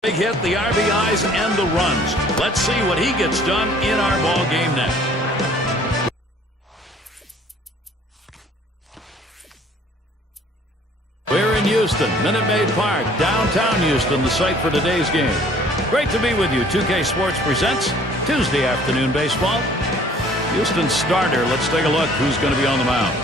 Big hit, the RBIs, and the runs. Let's see what he gets done in our ball game next. We're in Houston, Minute Maid Park, downtown Houston, the site for today's game. Great to be with you. 2K Sports presents Tuesday afternoon baseball. Houston starter. Let's take a look who's going to be on the mound.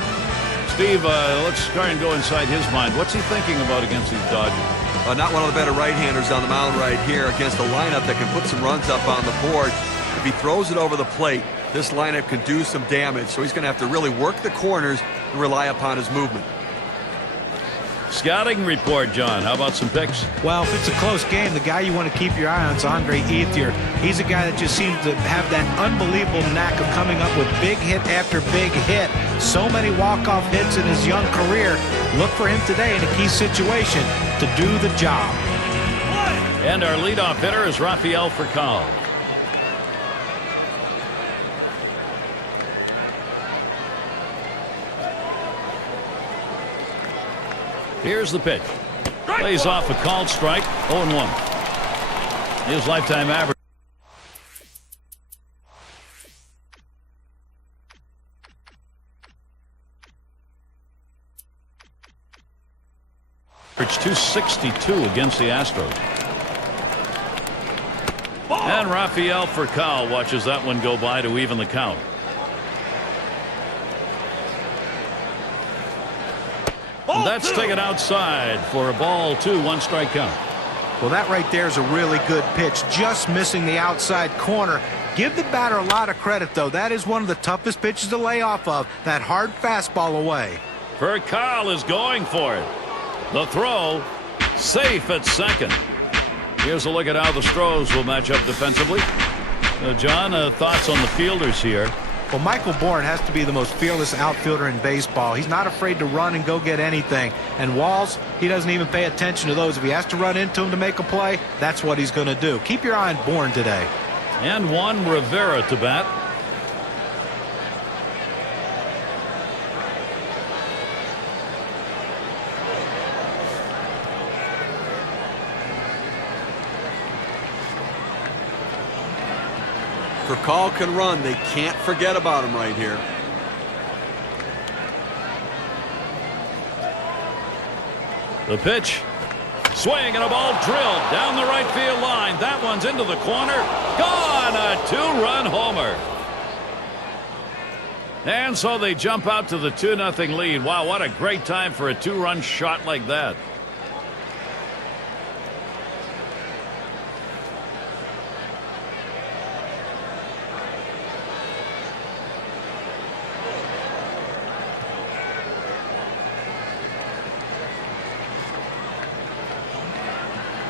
Steve, let's try and go inside his mind. What's he thinking about against these Dodgers? Not one of the better right-handers on the mound right here against a lineup that can put some runs up on the board. If he throws it over the plate, this lineup can do some damage. So he's going to have to really work the corners and rely upon his movement. Scouting report, John. How about some picks? Well, if it's a close game, the guy you want to keep your eye on is Andre Ethier. He's a guy that just seems to have that unbelievable knack of coming up with big hit after big hit. So many walk-off hits in his young career. Look for him today in a key situation to do the job. And our leadoff hitter is Rafael Furcal. Here's the pitch. Plays off a called strike. 0-1. His lifetime average. Average 262 against the Astros. And Rafael Furcal watches that one go by to even the count. And that's taken outside for a ball 2, 1 strike count. Well, that right there is a really good pitch, just missing the outside corner. Give the batter a lot of credit, though. That is one of the toughest pitches to lay off of, that hard fastball away. Furcal is going for it. The throw, safe at second. Here's a look at how the Stros will match up defensively. John, thoughts on the fielders here? Well, Michael Bourne has to be the most fearless outfielder in baseball. He's not afraid to run and go get anything. And Walls, he doesn't even pay attention to those. If he has to run into him to make a play, that's what he's going to do. Keep your eye on Bourne today. And Juan Rivera to bat. Furcal can run. They can't forget about him right here. The pitch. Swing and a ball drilled down the right field line. That one's into the corner. Gone! A 2-run homer. And so they jump out to the 2-0 lead. Wow, what a great time for a 2-run shot like that.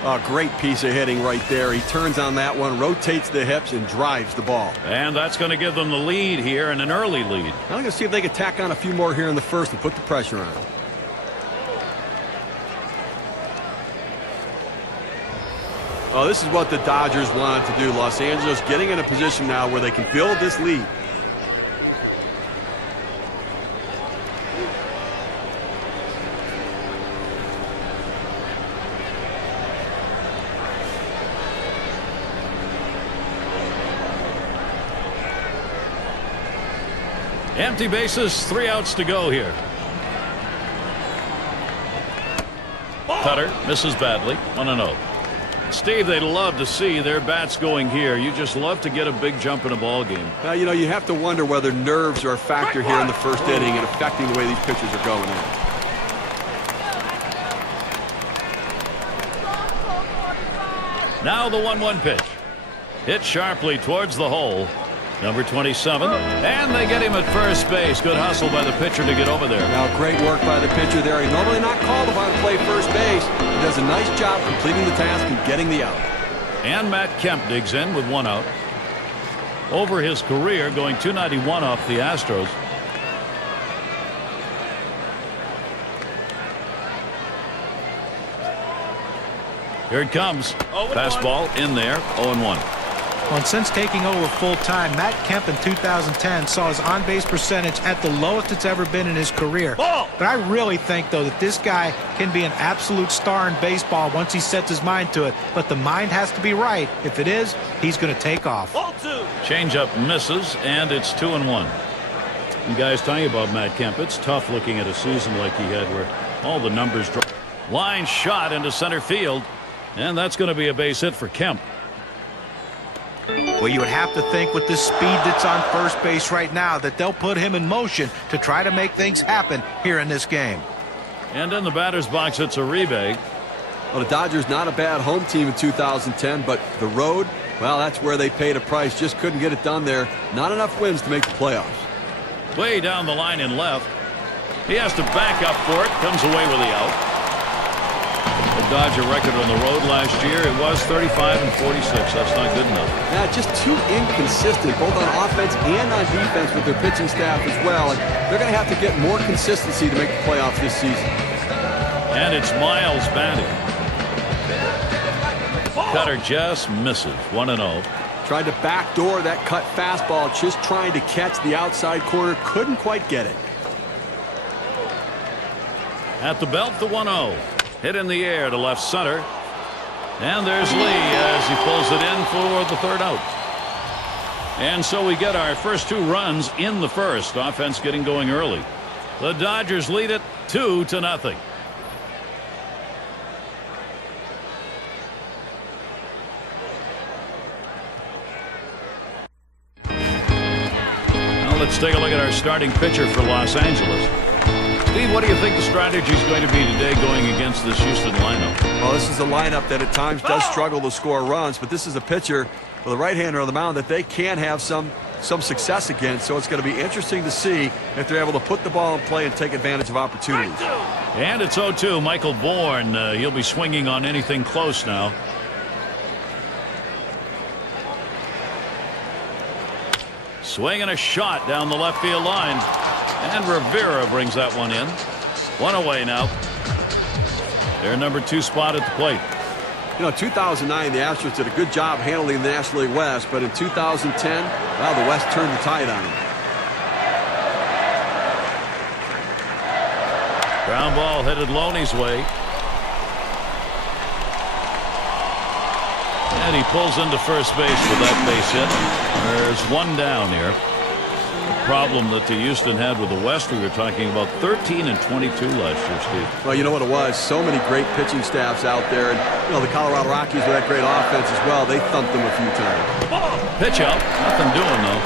A great piece of hitting right there. He turns on that one, rotates the hips, and drives the ball. And that's going to give them the lead here, and an early lead. I'm going to see if they can tack on a few more here in the first and put the pressure on. Oh, this is what the Dodgers wanted to do. Los Angeles getting in a position now where they can build this lead. Empty bases, 3 outs to go here. Cutter misses badly. 1-0. Steve, they'd love to see their bats going here. You just love to get a big jump in a ball game. Now, you know, you have to wonder whether nerves are a factor here in the first inning and affecting the way these pitchers are going in. Now the 1-1 pitch. Hit sharply towards the hole. Number 27, and they get him at first base. Good hustle by the pitcher to get over there. Now, great work by the pitcher there. He's normally not called upon to play first base. He does a nice job completing the task and getting the out. And Matt Kemp digs in with 1 out. Over his career, going .291 off the Astros. Here it comes. Fastball in there. 0-1. Well, and since taking over full-time, Matt Kemp in 2010 saw his on-base percentage at the lowest it's ever been in his career. Ball. But I really think, though, that this guy can be an absolute star in baseball once he sets his mind to it. But the mind has to be right. If it is, he's going to take off. Changeup misses, and it's 2-1. You guys, tell you about Matt Kemp. It's tough looking at a season like he had where all the numbers drop. Line shot into center field, and that's going to be a base hit for Kemp. Well, you would have to think with the speed that's on first base right now that they'll put him in motion to try to make things happen here in this game. And in the batter's box, it's Uribe. Well, the Dodgers not a bad home team in 2010, but the road, well, that's where they paid a price. Just couldn't get it done there. Not enough wins to make the playoffs. Way down the line in left. He has to back up for it. Comes away with the out. The Dodger record on the road last year, it was 35 and 46. That's not good enough. Yeah, just too inconsistent, both on offense and on defense with their pitching staff as well. And they're going to have to get more consistency to make the playoffs this season. And it's Miles batting. Cutter just misses. 1-0. Tried to backdoor that cut fastball, just trying to catch the outside corner. Couldn't quite get it. At the belt, the 1-0. Hit in the air to left center. And there's Lee as he pulls it in for the third out. And so we get our first 2 runs in the first. Offense getting going early. The Dodgers lead it 2-0. Now let's take a look at our starting pitcher for Los Angeles. Steve, what do you think the strategy is going to be today going against this Houston lineup? Well, this is a lineup that at times does struggle to score runs, but this is a pitcher with a right-hander on the mound that they can have some success against. So it's going to be interesting to see if they're able to put the ball in play and take advantage of opportunities. And it's 0-2. Michael Bourne. He'll be swinging on anything close now. Swinging a shot down the left field line. And Rivera brings that one in. 1 away now. Their number 2 spot at the plate. You know, 2009, the Astros did a good job handling the National League West, but in 2010, well, the West turned the tide on them. Ground ball headed Loney's way. And he pulls into first base with that base hit. There's 1 down here. The problem that the Houston had with the West, we were talking about 13 and 22 last year, Steve. Well, you know what it was? So many great pitching staffs out there. And, you know, the Colorado Rockies with that great offense as well. They thumped them a few times. Pitch out. Nothing doing, though.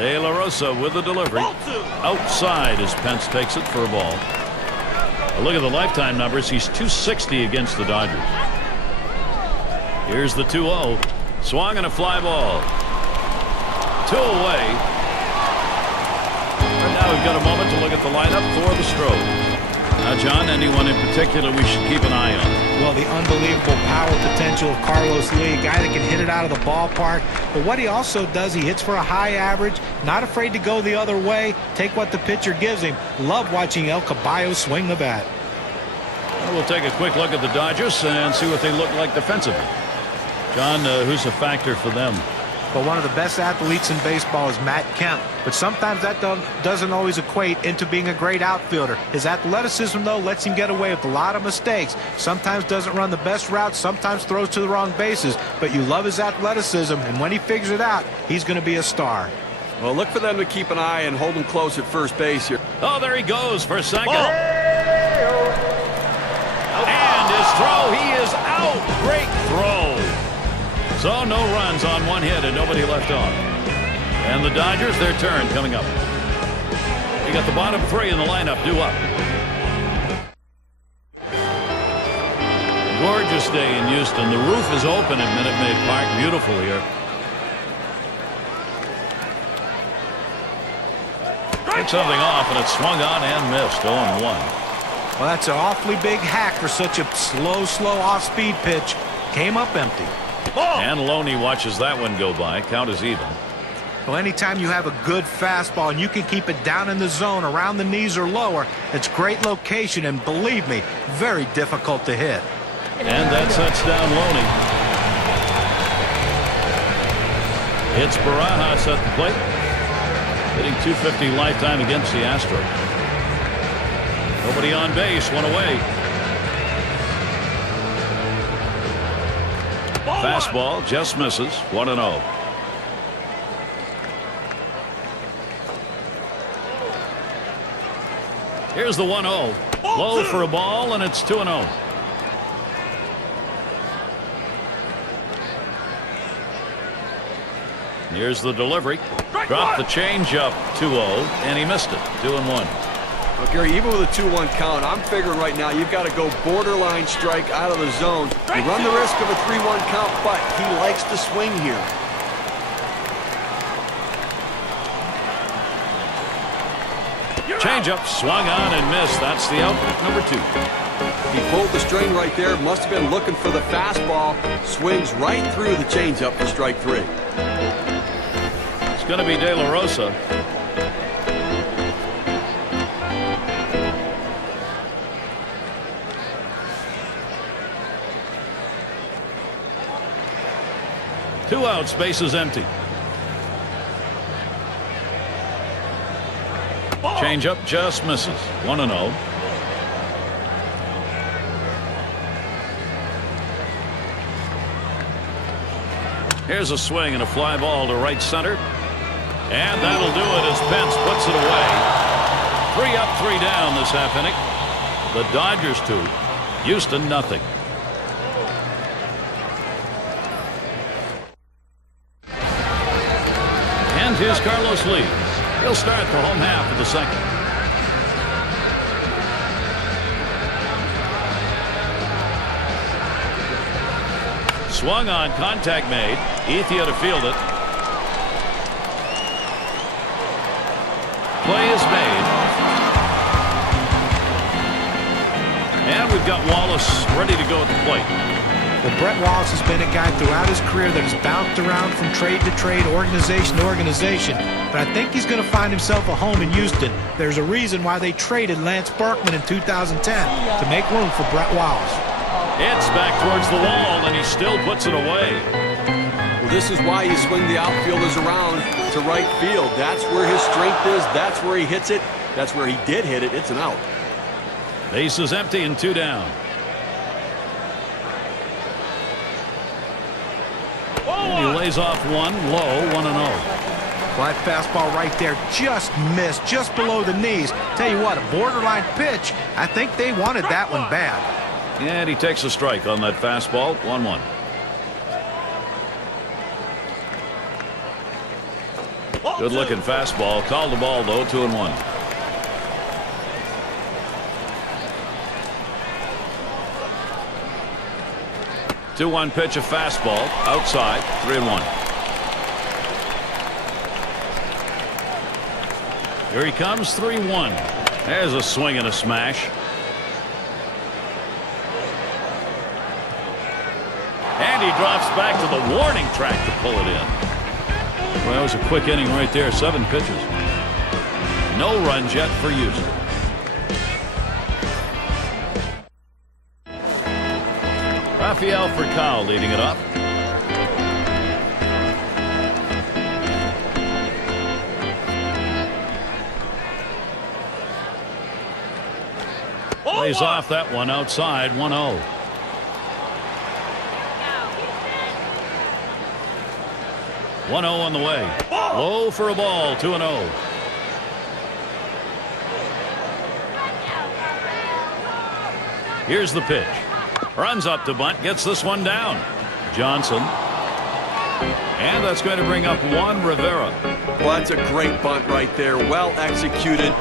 De La Rosa with the delivery. Outside as Pence takes it for a ball. Well, look at the lifetime numbers. He's .260 against the Dodgers. Here's the 2-0. Swung and a fly ball. 2 away. And now we've got a moment to look at the lineup for the Stros. Now, John, anyone in particular we should keep an eye on? Well, the unbelievable power potential of Carlos Lee, a guy that can hit it out of the ballpark. But what he also does, he hits for a high average, not afraid to go the other way, take what the pitcher gives him. Love watching El Caballo swing the bat. Well, we'll take a quick look at the Dodgers and see what they look like defensively. John, who's a factor for them? But one of the best athletes in baseball is Matt Kemp. But sometimes that doesn't always equate into being a great outfielder. His athleticism, though, lets him get away with a lot of mistakes. Sometimes doesn't run the best routes, sometimes throws to the wrong bases. But you love his athleticism, and when he figures it out, he's going to be a star. Well, look for them to keep an eye and hold him close at first base here. Oh, there he goes for second. And his throw, he is out. Great throw. So no runs on 1 hit and nobody left on. And the Dodgers, their turn coming up. We got the bottom 3 in the lineup due up. Gorgeous day in Houston. The roof is open at Minute Maid Park. Beautiful here. Took something off and it swung on and missed. 0-1. Well, that's an awfully big hack for such a slow off-speed pitch. Came up empty. And Loney watches that one go by. Count is even. Well, anytime you have a good fastball and you can keep it down in the zone around the knees or lower, it's great location and, believe me, very difficult to hit. And that sets down Loney. It's Barajas at the plate, hitting .250 lifetime against the Astros. Nobody on base, one away. Fastball just misses, 1-0. Here's the 1-0. Low for a ball, and it's 2-0. Here's the delivery. Dropped the changeup, 2-0, and he missed it, 2-1. Well, Gary, even with a 2-1 count, I'm figuring right now you've got to go borderline strike out of the zone. You run the risk of a 3-1 count, but he likes to swing here. Changeup swung on and missed. That's the out, number 2. He pulled the string right there. Must have been looking for the fastball. Swings right through the changeup for strike 3. It's going to be De La Rosa. Two outs, bases empty. Changeup just misses, 1-0. Here's a swing and a fly ball to right center. And that'll do it as Pence puts it away. 3 up, 3 down this half inning. The Dodgers 2, Houston nothing. And here's Carlos Lee. He'll start the home half of the second. Swung on, contact made. Ethier to field it. Play is made. And we've got Wallace ready to go at the plate. Well, Brett Wallace has been a guy throughout his career that has bounced around from trade to trade, organization to organization. But I think he's going to find himself a home in Houston. There's a reason why they traded Lance Berkman in 2010 to make room for Brett Wallace. It's back towards the wall, and he still puts it away. Well, this is why you swing the outfielders around to right field. That's where his strength is. That's where he hits it. That's where he did hit it. It's an out. Base is empty and 2 down. And he lays off one low, 1-0. Well, that fastball right there just missed, just below the knees. Tell you what, a borderline pitch. I think they wanted that one bad. And he takes a strike on that fastball, 1-1. Good looking fastball. Called the ball though, 2-1. Two-one pitch, a fastball outside, 3-1. Here he comes, 3-1. There's a swing and a smash. And he drops back to the warning track to pull it in. Well, that was a quick inning right there. 7 pitches. No runs yet for Houston. Rafael Furcal leading it up. Plays off that one outside, 1-0. On the way. Low for a ball, 2-0. Here's the pitch. Runs up to bunt, gets this one down. Johnson. And that's going to bring up Juan Rivera. Well, that's a great bunt right there. Well executed.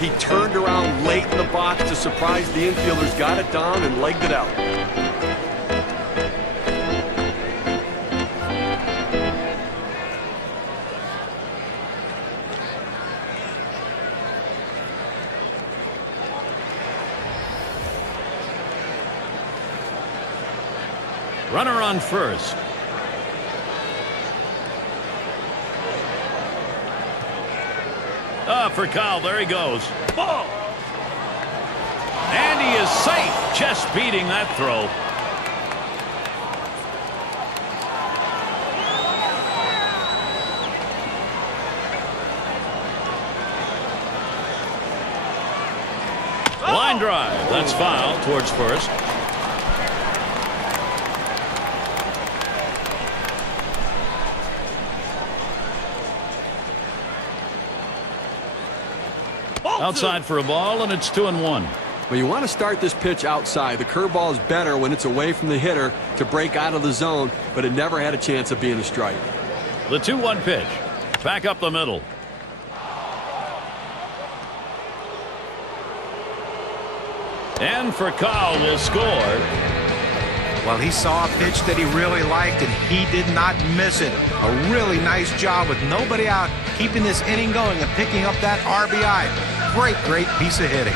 He turned around late in the box to surprise the infielders, got it down and legged it out. Runner on first. For Kyle, there he goes. Ball. And he is safe, just beating that throw. Line drive. That's foul towards first. Outside for a ball, and it's 2-1. Well, you want to start this pitch outside. The curveball is better when it's away from the hitter to break out of the zone, but it never had a chance of being a strike. The 2-1 pitch. Back up the middle. And for Kyle will score. Well, he saw a pitch that he really liked, and he did not miss it. A really nice job with nobody out, keeping this inning going and picking up that RBI. Great piece of hitting.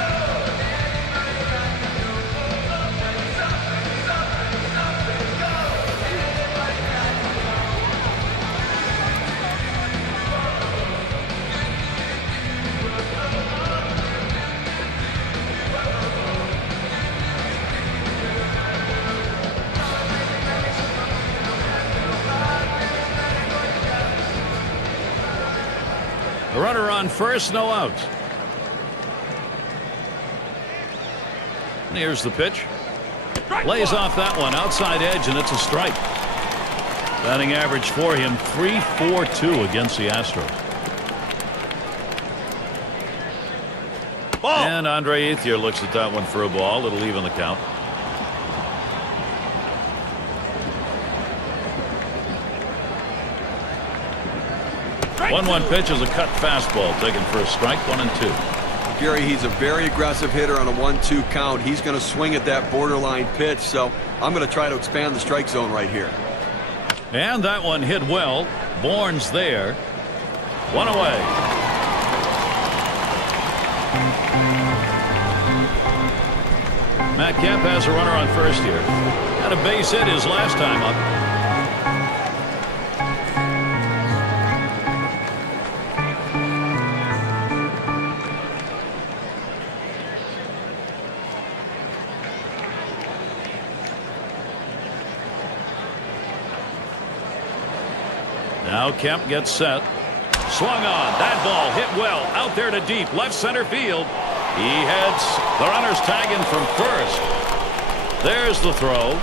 A runner on first, no outs. Here's the pitch. Lays off that one, outside edge, and it's a strike. Batting average for him, .342 against the Astros. Ball. And Andre Ethier looks at that one for a ball. It'll even the count. One pitch is a cut fastball taken for a strike, 1-2. Gary, he's a very aggressive hitter on a 1-2 count. He's going to swing at that borderline pitch, so I'm going to try to expand the strike zone right here. And that one hit well. Bourne's there. One away. Matt Kemp has a runner on first here. Had a base hit his last time up. Now Kemp gets set. Swung on. That ball hit well out there to deep left center field. He heads. The runner's tagging from first. There's the throw.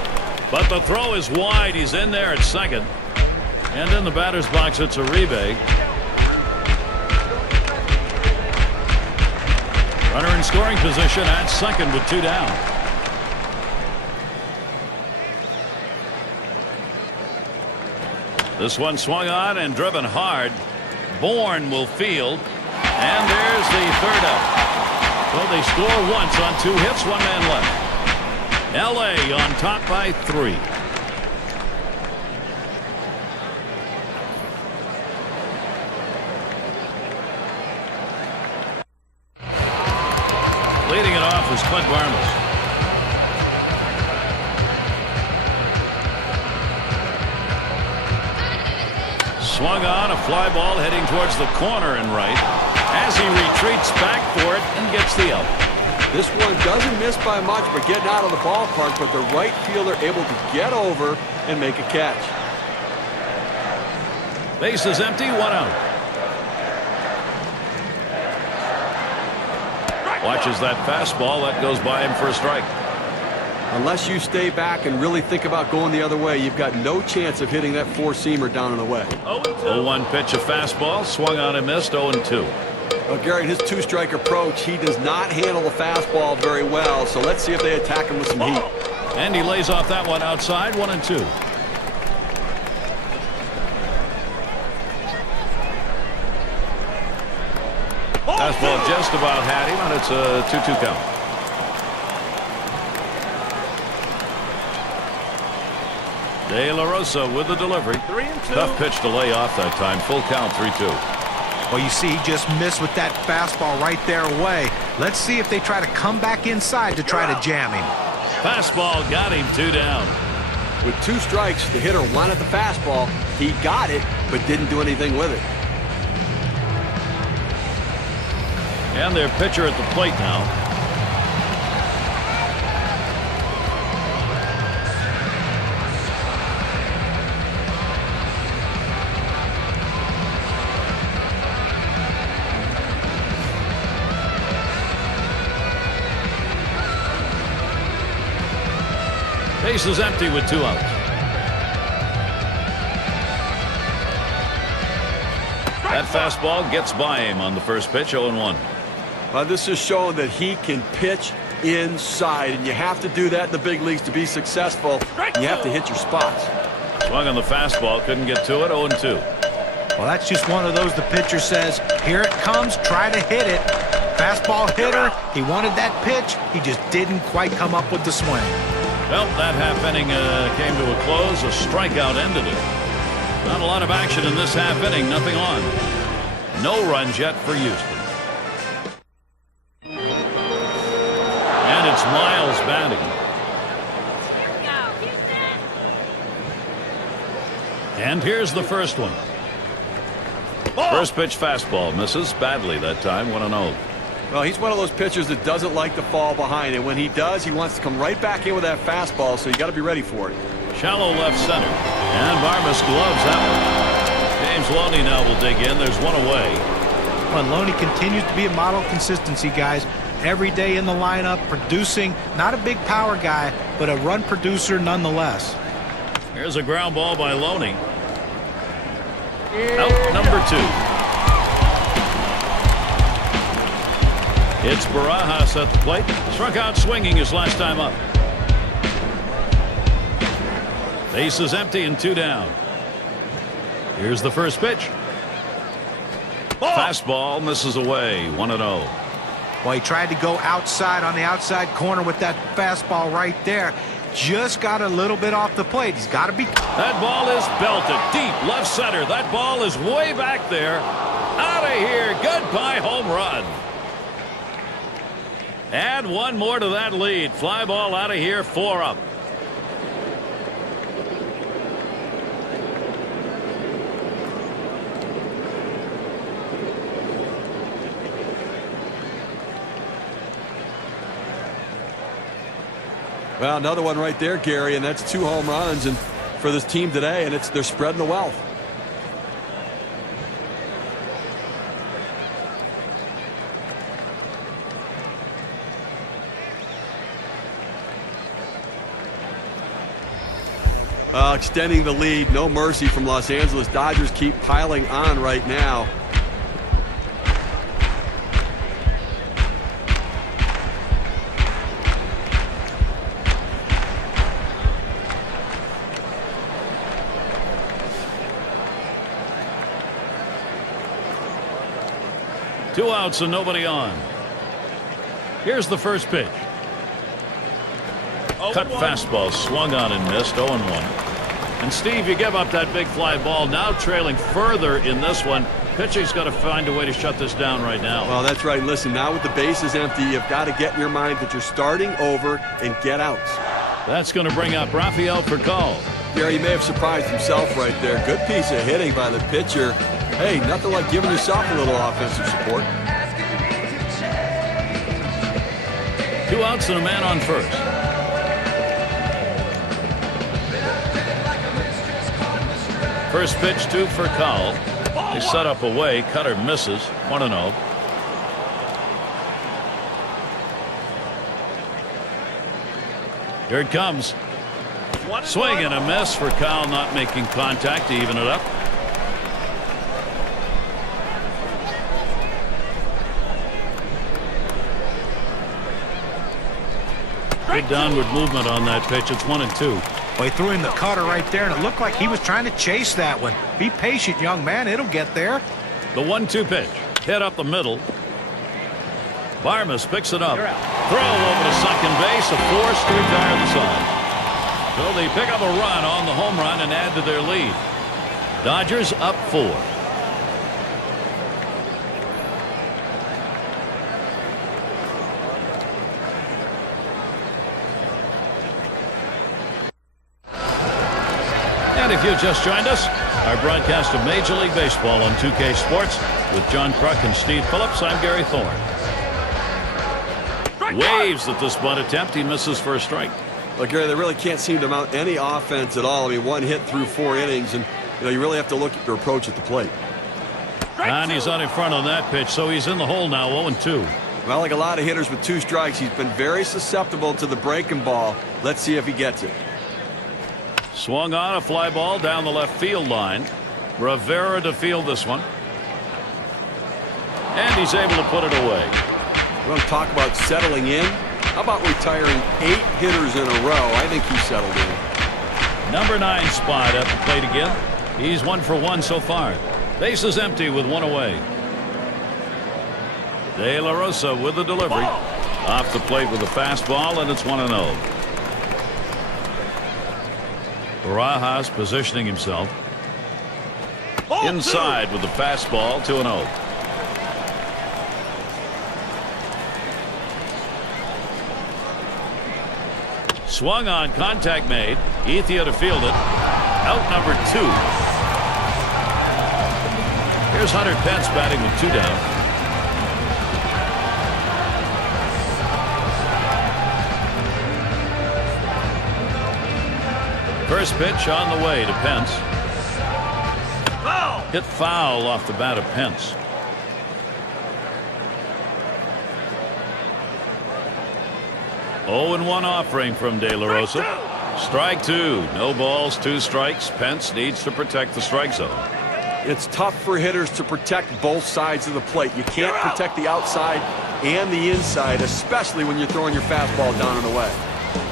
But the throw is wide. He's in there at second. And in the batter's box, it's Uribe. Runner in scoring position at second with 2 down. This one swung on and driven hard. Bourne will field. And there's the third out. Well, they score once on 2 hits, 1 man left. L.A. on top by 3. Leading it off was Clint Barnes. Swung on, a fly ball heading towards the corner and right as he retreats back for it and gets the out. This one doesn't miss by much, but getting out of the ballpark, but the right fielder able to get over and make a catch. Base is empty, 1 out. Watches that fastball. That goes by him for a strike. Unless you stay back and really think about going the other way, you've got no chance of hitting that 4-seamer down and away. 0-1 pitch, a fastball. Swung on and missed, 0-2. Well, Gary, his 2-strike approach, he does not handle the fastball very well, so let's see if they attack him with some heat. And he lays off that one outside, 1-2. Fastball just about had him, and it's a 2-2 count. De La Rosa with the delivery. 3-2. Tough pitch to lay off that time. Full count, 3-2. Well, you see, he just missed with that fastball right there away. Let's see if they try to come back inside to try to jam him. Fastball got him, 2 down. With 2 strikes, the hitter wanted the fastball. He got it, but didn't do anything with it. And their pitcher at the plate now. Base is empty with 2 outs. That fastball gets by him on the first pitch, 0-1. This is showing that he can pitch inside, and you have to do that in the big leagues to be successful. You have to hit your spots. Swung on the fastball, couldn't get to it, 0-2. Well, that's just one of those the pitcher says, here it comes, try to hit it. Fastball hitter, he wanted that pitch, he just didn't quite come up with the swing. Well, that half inning came to a close. A strikeout ended it. Not a lot of action in this half inning. Nothing on. No runs yet for Houston. And it's Miles batting. And here's the first one. First pitch fastball misses badly that time. 1-0. Well, he's one of those pitchers that doesn't like to fall behind, and when he does, he wants to come right back in with that fastball, so you got to be ready for it. Shallow left center, and Barmas gloves that one. James Loney now will dig in. There's one away. Well, Loney continues to be a model of consistency, guys. Every day in the lineup, producing. Not a big power guy, but a run producer nonetheless. Here's a ground ball by Loney. Out number 2. It's Barajas at the plate. Struck out swinging his last time up. Base is empty and 2 down. Here's the first pitch. Fastball misses away. 1-0. Well, he tried to go outside on the outside corner with that fastball right there. Just got a little bit off the plate. He's got to be. That ball is belted deep left center. That ball is way back there. Out of here. Goodbye home run. Add one more to that lead. Fly ball out of here, 4 up. Well, another one right there, Gary, and that's 2 home runs and for this team today, and they're spreading the wealth. Extending the lead, no mercy from Los Angeles. Dodgers keep piling on right now. Two outs and nobody on. Here's the first pitch. Cut fastball, swung on and missed, 0-1. And Steve, you give up that big fly ball, now trailing further in this one. Pitching's got to find a way to shut this down right now. Well, that's right. Listen, now with the bases empty, you've got to get in your mind that you're starting over and get outs. That's going to bring up Rafael Furcal. Gary, he may have surprised himself right there. Good piece of hitting by the pitcher. Hey, nothing like giving yourself a little offensive support. 2 outs and a man on first. First pitch to Furcal. They set up away. Cutter misses. 1-0. Here it comes. Swing and a miss. Furcal not making contact to even it up. Good downward movement on that pitch. It's 1-2. Well, he threw him the cutter right there, and it looked like he was trying to chase that one. Be patient, young man. It'll get there. The 1-2 pitch. Hit up the middle. Barmas picks it up. Throw over to second base. A force to retire the side. So they pick up a run on the home run and add to their lead. Dodgers up 4. And if you just joined us, our broadcast of Major League Baseball on 2K Sports with John Kruk and Steve Phillips, I'm Gary Thorne. Waves at this bunt attempt. He misses for a strike. Well, Gary, they really can't seem to mount any offense at all. I mean, one hit through 4 innings, and you really have to look at your approach at the plate. And he's on in front on that pitch, so he's in the hole now, 0-2. Well, like a lot of hitters with 2 strikes, he's been very susceptible to the breaking ball. Let's see if he gets it. Swung on a fly ball down the left field line. Rivera to field this one. And he's able to put it away. We want to talk about settling in. How about retiring 8 hitters in a row? I think he's settled in. Number 9 spot at the plate again. He's 1 for 1 so far. Base is empty with 1 away. De La Rosa with the delivery. Off the plate with a fastball, and it's 1-0. Barajas positioning himself. Inside with the fastball, 2-0. Swung on, contact made. Ethier to field it. Out number 2. Here's Hunter Pence batting with 2 down. First pitch on the way to Pence. Hit foul off the bat of Pence. Oh, and 1 offering from De La Rosa. Strike 2. No balls, 2 strikes. Pence needs to protect the strike zone. It's tough for hitters to protect both sides of the plate. You can't protect the outside and the inside, especially when you're throwing your fastball down and away.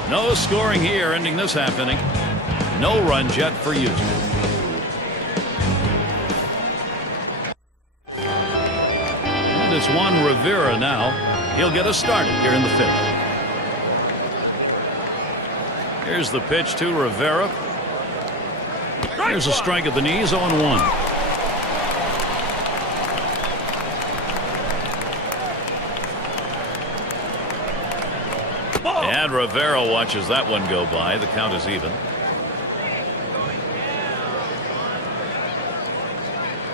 No scoring here, ending this half inning. No runs yet for Houston. And it's Juan Rivera now. He'll get us started here in the 5th. Here's the pitch to Rivera. Here's a strike at the knees, 0-1. And Rivera watches that one go by. The count is even.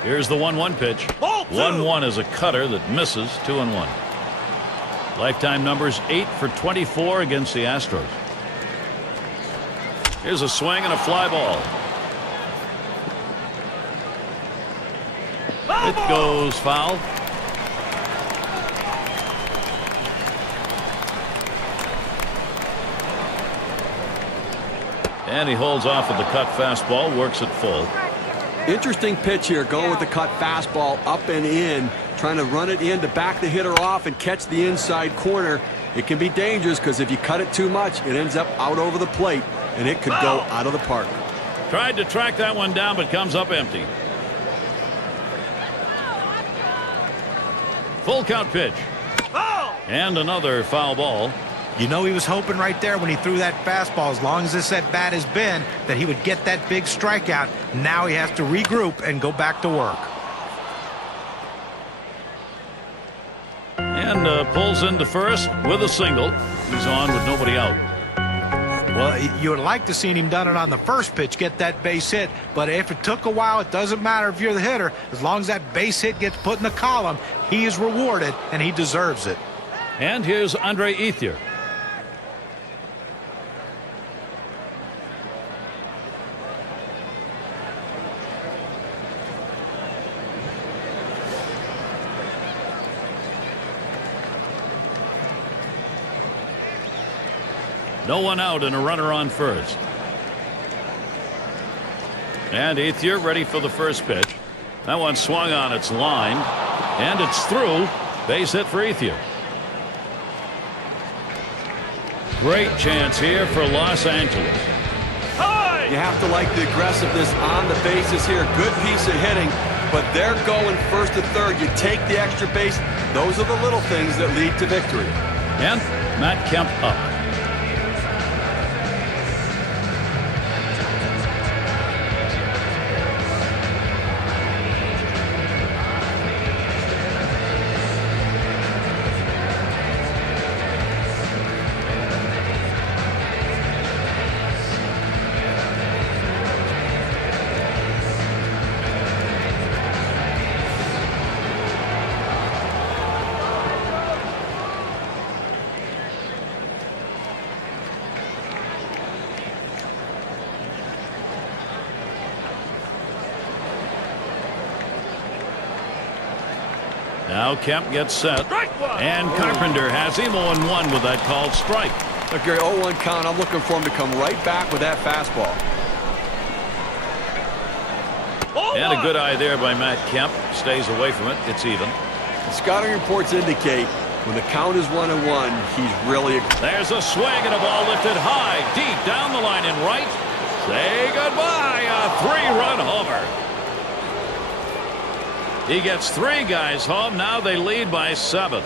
Here's the 1-1 pitch. 1-1 is a cutter that misses. 2-1. Lifetime numbers 8 for 24 against the Astros. Here's a swing and a fly ball. It goes foul. And he holds off with the cut fastball, works it full. Interesting pitch here, going with the cut fastball up and in, trying to run it in to back the hitter off and catch the inside corner. It can be dangerous because if you cut it too much, it ends up out over the plate, and it could go out of the park. Tried to track that one down, but comes up empty. Full count pitch. And another foul ball. You know he was hoping right there when he threw that fastball, as long as this at bat has been, that he would get that big strikeout. Now he has to regroup and go back to work. And pulls into first with a single. He's on with nobody out. Well, you would like to see him done it on the first pitch, get that base hit. But if it took a while, it doesn't matter if you're the hitter. As long as that base hit gets put in the column, he is rewarded, and he deserves it. And here's Andre Ethier. No one out and a runner on first. And Ethier ready for the first pitch. That one swung on its line. And it's through. Base hit for Ethier. Great chance here for Los Angeles. You have to like the aggressiveness on the bases here. Good piece of hitting, but they're going first to third. You take the extra base. Those are the little things that lead to victory. And Matt Kemp up. Now Kemp gets set. And Carpenter has him 0-1 with that called strike. Look, Gary, 0-1 count. I'm looking for him to come right back with that fastball. And a good eye there by Matt Kemp. Stays away from it. It's even. The scouting reports indicate when the count is 1-1, he's really... There's a swing and a ball lifted high, deep down the line and right. Say goodbye. A 3-run homer. He gets 3 guys home. Now they lead by 7.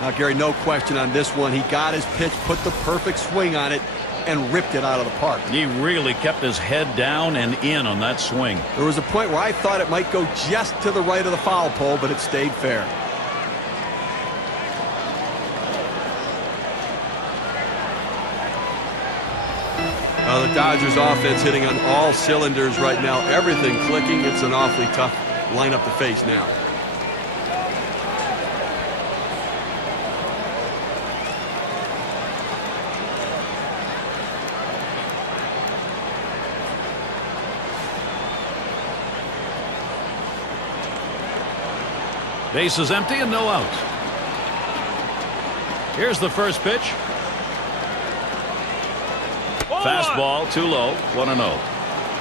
Now, Gary, no question on this one. He got his pitch, put the perfect swing on it, and ripped it out of the park. He really kept his head down and in on that swing. There was a point where I thought it might go just to the right of the foul pole, but it stayed fair. The Dodgers offense hitting on all cylinders right now. Everything clicking. It's an awfully tough lineup to face now. Bases empty and no outs. Here's the first pitch. Fastball too low. 1-0.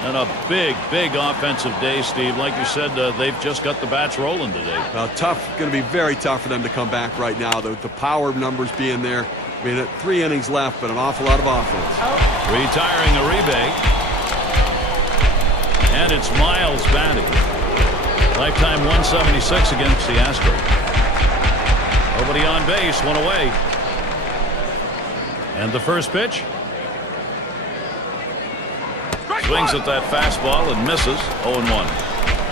And a big offensive day, Steve. Like you said, they've just got the bats rolling today. Tough. Going to be very tough for them to come back right now. The power numbers being there. I mean, 3 innings left, but an awful lot of offense. Retiring Uribe. And it's Miles batting. Lifetime 176 against the Astros. Nobody on base, 1 away. And the first pitch. Swings at that fastball and misses. 0-1.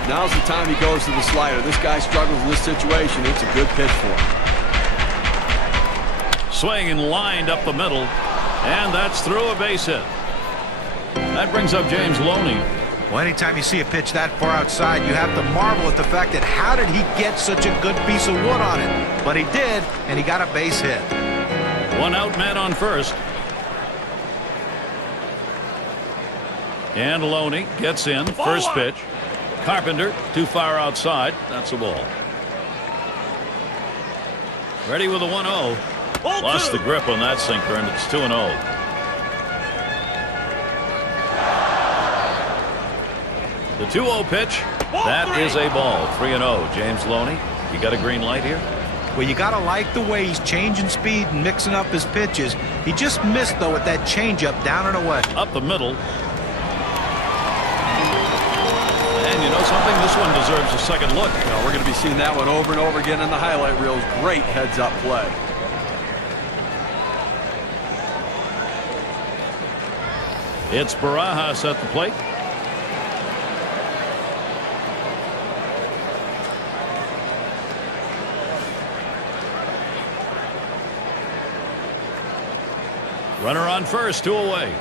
Now's the time he goes to the slider. This guy struggles in this situation. It's a good pitch for him. Swing and lined up the middle. And that's through a base hit. That brings up James Loney. Well, anytime you see a pitch that far outside, you have to marvel at the fact that how did he get such a good piece of wood on it? But he did, and he got a base hit. 1 out, man on first. And Loney gets in. First pitch. Carpenter too far outside. That's a ball. Ready with a 1-0. Lost the grip on that sinker, and it's 2-0. The 2-0 pitch. That is a ball. 3-0. James Loney. You got a green light here? Well, you got to like the way he's changing speed and mixing up his pitches. He just missed, though, with that changeup down and away. Up the middle. And you know something? This one deserves a second look. Well, we're going to be seeing that one over and over again in the highlight reels. Great heads-up play. It's Barajas at the plate. Runner on first, 2 away.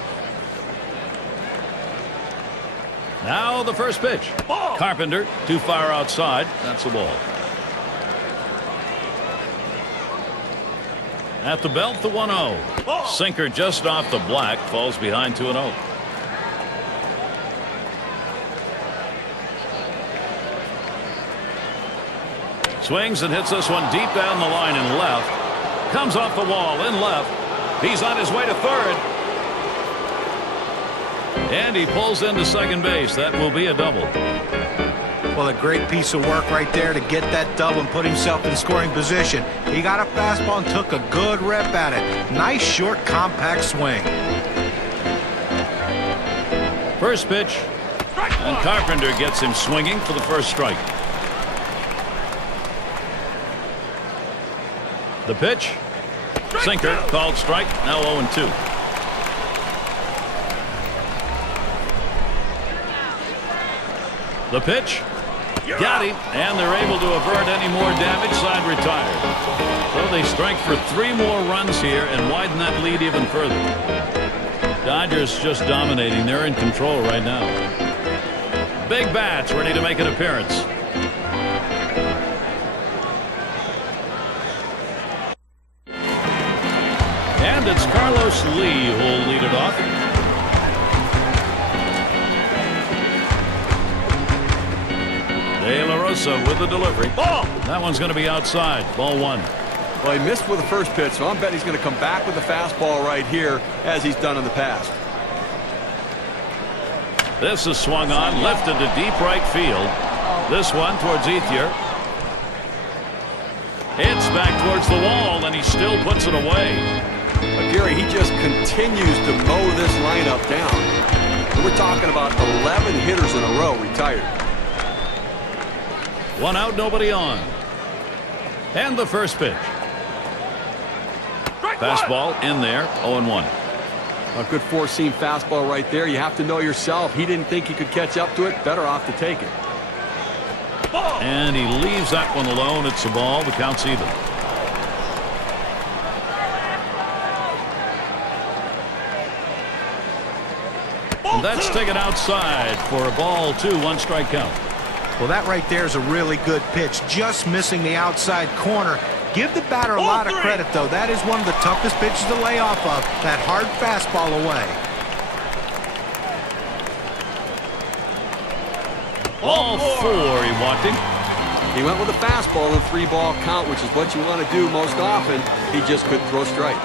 Now the first pitch. Ball. Carpenter too far outside. That's a ball. At the belt, the 1-0. Sinker just off the black. Falls behind 2-0. Swings and hits this one deep down the line in left. Comes off the wall in left. He's on his way to third. And he pulls into second base. That will be a double. Well, a great piece of work right there to get that double and put himself in scoring position. He got a fastball and took a good rip at it. Nice, short, compact swing. First pitch. And Carpenter gets him swinging for the first strike. The pitch. Sinker called strike. Now 0-2. The pitch. Got him, and they're able to avert any more damage. Side retired. So they strike for 3 more runs here and widen that lead even further. Dodgers just dominating. They're in control right now. Big bats ready to make an appearance. And it's Carlos Lee who'll lead it off. De La Rosa with the delivery. Ball! That one's going to be outside. Ball one. Well, he missed with the first pitch, so I'm betting he's going to come back with a fastball right here, as he's done in the past. This is swung on, lifted to deep right field. This one towards Ethier. It's back towards the wall, and he still puts it away. Gary, he just continues to mow this lineup down. And we're talking about 11 hitters in a row retired. One out, nobody on. And the first pitch. Fastball in there, 0-1. A good four-seam fastball right there. You have to know yourself. He didn't think he could catch up to it. Better off to take it. And he leaves that one alone. It's a ball. The count's even. And that's taken outside for a ball, 2, 1 strike count. Well, that right there is a really good pitch. Just missing the outside corner. Give the batter a lot of credit, though. That is one of the toughest pitches to lay off of. That hard fastball away. Ball 4, he walked him. He went with a fastball in 3-ball count, which is what you want to do most often. He just couldn't throw strike.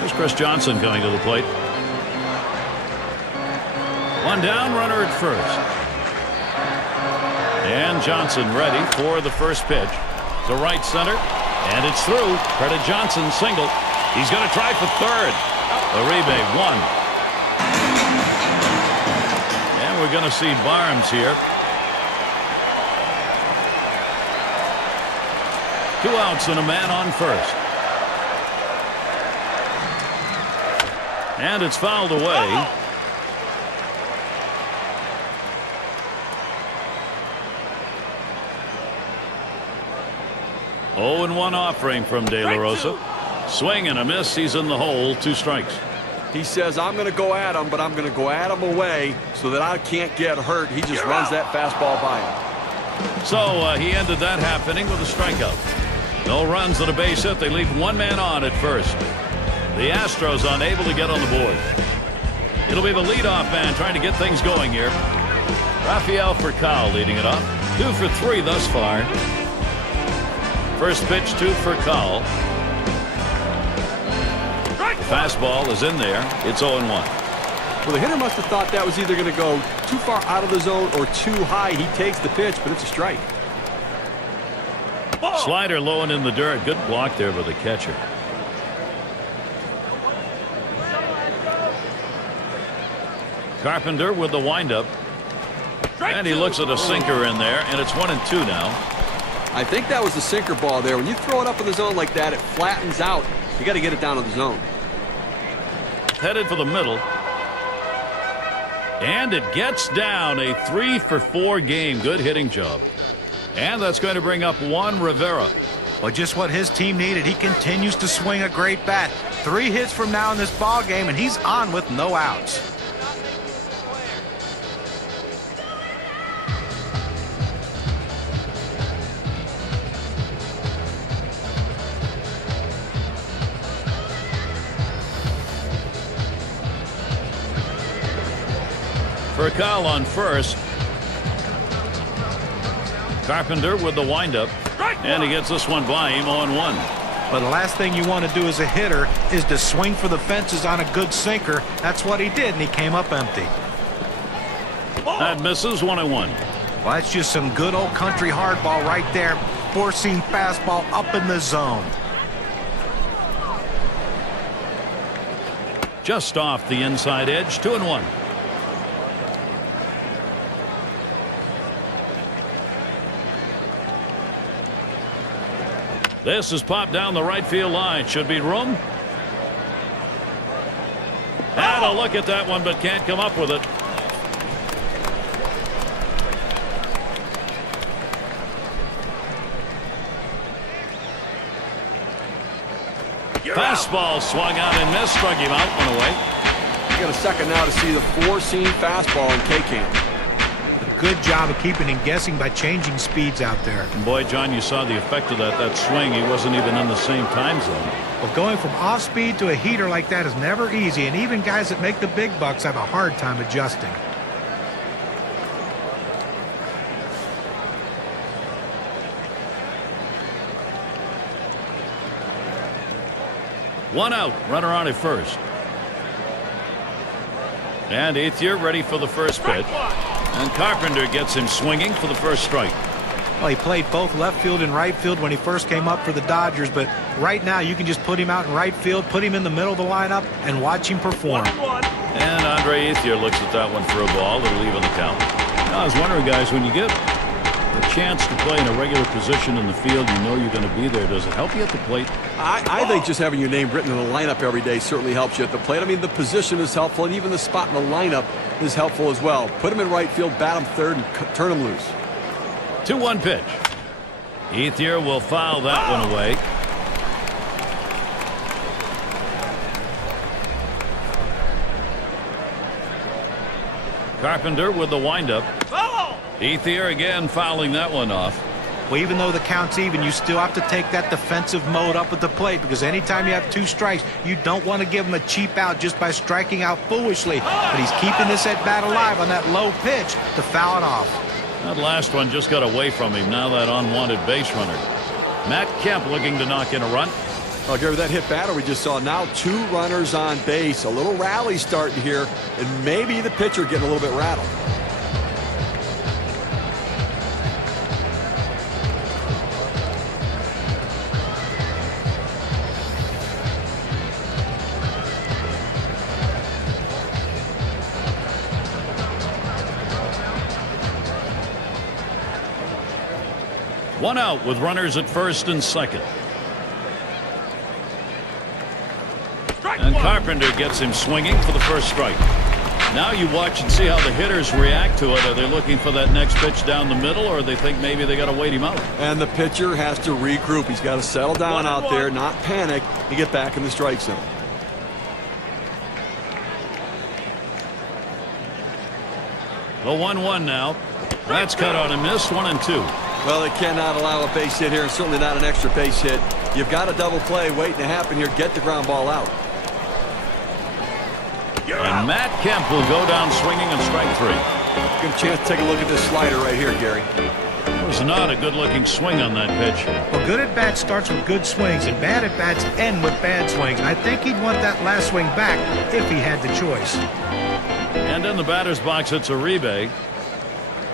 There's Chris Johnson coming to the plate. One down, runner at first. And Johnson ready for the first pitch. To right center. And it's through. Credit Johnson single. He's going to try for third. Uribe 1. And we're going to see Barnes here. 2 outs and a man on first. And it's fouled away. Oh, and 1 offering from De La Rosa. Swing and a miss. He's in the hole. 2 strikes. He says, I'm going to go at him, but I'm going to go at him away so that I can't get hurt. He just runs that fastball by him. So he ended that happening with a strikeout. No runs and a base hit. They leave 1 man on at first. The Astros unable to get on the board. It'll be the leadoff man trying to get things going here. Rafael Furcal leading it off. 2 for 3 thus far. First pitch, 2 for Call. The fastball is in there. It's 0-1. Well, the hitter must have thought that was either going to go too far out of the zone or too high. He takes the pitch, but it's a strike. Slider low and in the dirt. Good block there by the catcher. Carpenter with the windup. And he looks at a sinker in there, and it's 1-2 now. I think that was the sinker ball there. When you throw it up in the zone like that, it flattens out. You got to get it down to the zone. Headed for the middle. And it gets down. A 3 for 4 game. Good hitting job. And that's going to bring up Juan Rivera. Well, just what his team needed. He continues to swing a great bat. 3 hits from now in this ball game, and he's on with no outs. Furcal on first. Carpenter with the windup. And he gets this one by him 0-1. But the last thing you want to do as a hitter is to swing for the fences on a good sinker. That's what he did, and he came up empty. That misses 1-1. Well, that's just some good old country hardball right there. Four-seam fastball up in the zone. Just off the inside edge. 2-1. This is popped down the right field line. Should be room. Had a look at that one, but can't come up with it. Fastball swung out and missed. Struck him out. One away. You got a second now to see the four-seam fastball in K-Cam. Good job of keeping him guessing by changing speeds out there. And boy, John, you saw the effect of that swing. He wasn't even in the same time zone. Well, going from off speed to a heater like that is never easy, and even guys that make the big bucks have a hard time adjusting. One out, runner on at first. And Ethier ready for the first pitch. And Carpenter gets him swinging for the first strike. Well, he played both left field and right field when he first came up for the Dodgers, but right now you can just put him out in right field, put him in the middle of the lineup, and watch him perform. And Andre Ethier looks at that one for a ball. It'll even the count. Now, I was wondering, guys, when you get a chance to play in a regular position in the field, you know you're going to be there. Does it help you at the plate? I think just having your name written in the lineup every day certainly helps you at the plate. I mean, the position is helpful, and even the spot in the lineup is helpful as well. Put him in right field, bat him third, and turn him loose. 2-1 pitch. Ethier will foul that one away. Carpenter with the windup. Ethier again fouling that one off. Well, even though the count's even, you still have to take that defensive mode up at the plate, because anytime you have two strikes, you don't want to give him a cheap out just by striking out foolishly. But he's keeping this at bat alive on that low pitch to foul it off. That last one just got away from him. Now that unwanted base runner. Matt Kemp looking to knock in a run. Oh, Gary, that hit batter we just saw. Now two runners on base. A little rally starting here, and maybe the pitcher getting a little bit rattled. One out with runners at first and second. And Carpenter gets him swinging for the first strike. Now you watch and see how the hitters react to it. Are they looking for that next pitch down the middle, or they think maybe they got to wait him out? And the pitcher has to regroup. He's got to settle down out there, not panic, and get back in the strike zone. The 1-1 now. That's cut on a miss. 1-2. Well, they cannot allow a base hit here, and certainly not an extra base hit. You've got a double play waiting to happen here. Get the ground ball out. And Matt Kemp will go down swinging on strike three. Good chance to take a look at this slider right here, Gary. It was not a good-looking swing on that pitch. Well, good at bat starts with good swings, and bad at bats end with bad swings. I think he'd want that last swing back if he had the choice. And in the batter's box, it's Uribe.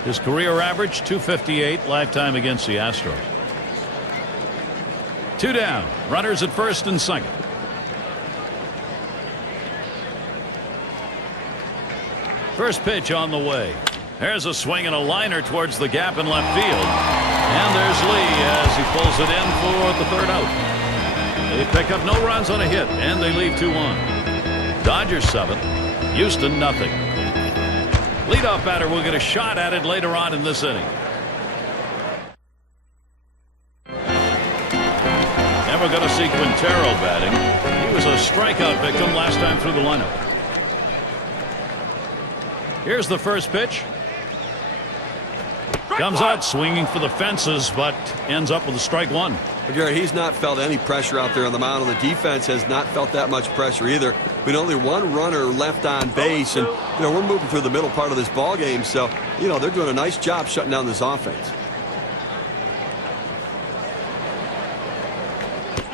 His career average, .258, lifetime against the Astros. Two down. Runners at first and second. First pitch on the way. There's a swing and a liner towards the gap in left field. And there's Lee as he pulls it in for the third out. They pick up no runs on a hit, and they leave 2 on. Dodgers 7, Houston nothing. Leadoff batter will get a shot at it later on in this inning. And we're going to see Quintero batting. He was a strikeout victim last time through the lineup. Here's the first pitch. Comes out swinging for the fences, but ends up with a strike one. Gary, he's not felt any pressure out there on the mound, and the defense has not felt that much pressure either. With only one runner left on base, and we're moving through the middle part of this ball game, so they're doing a nice job shutting down this offense.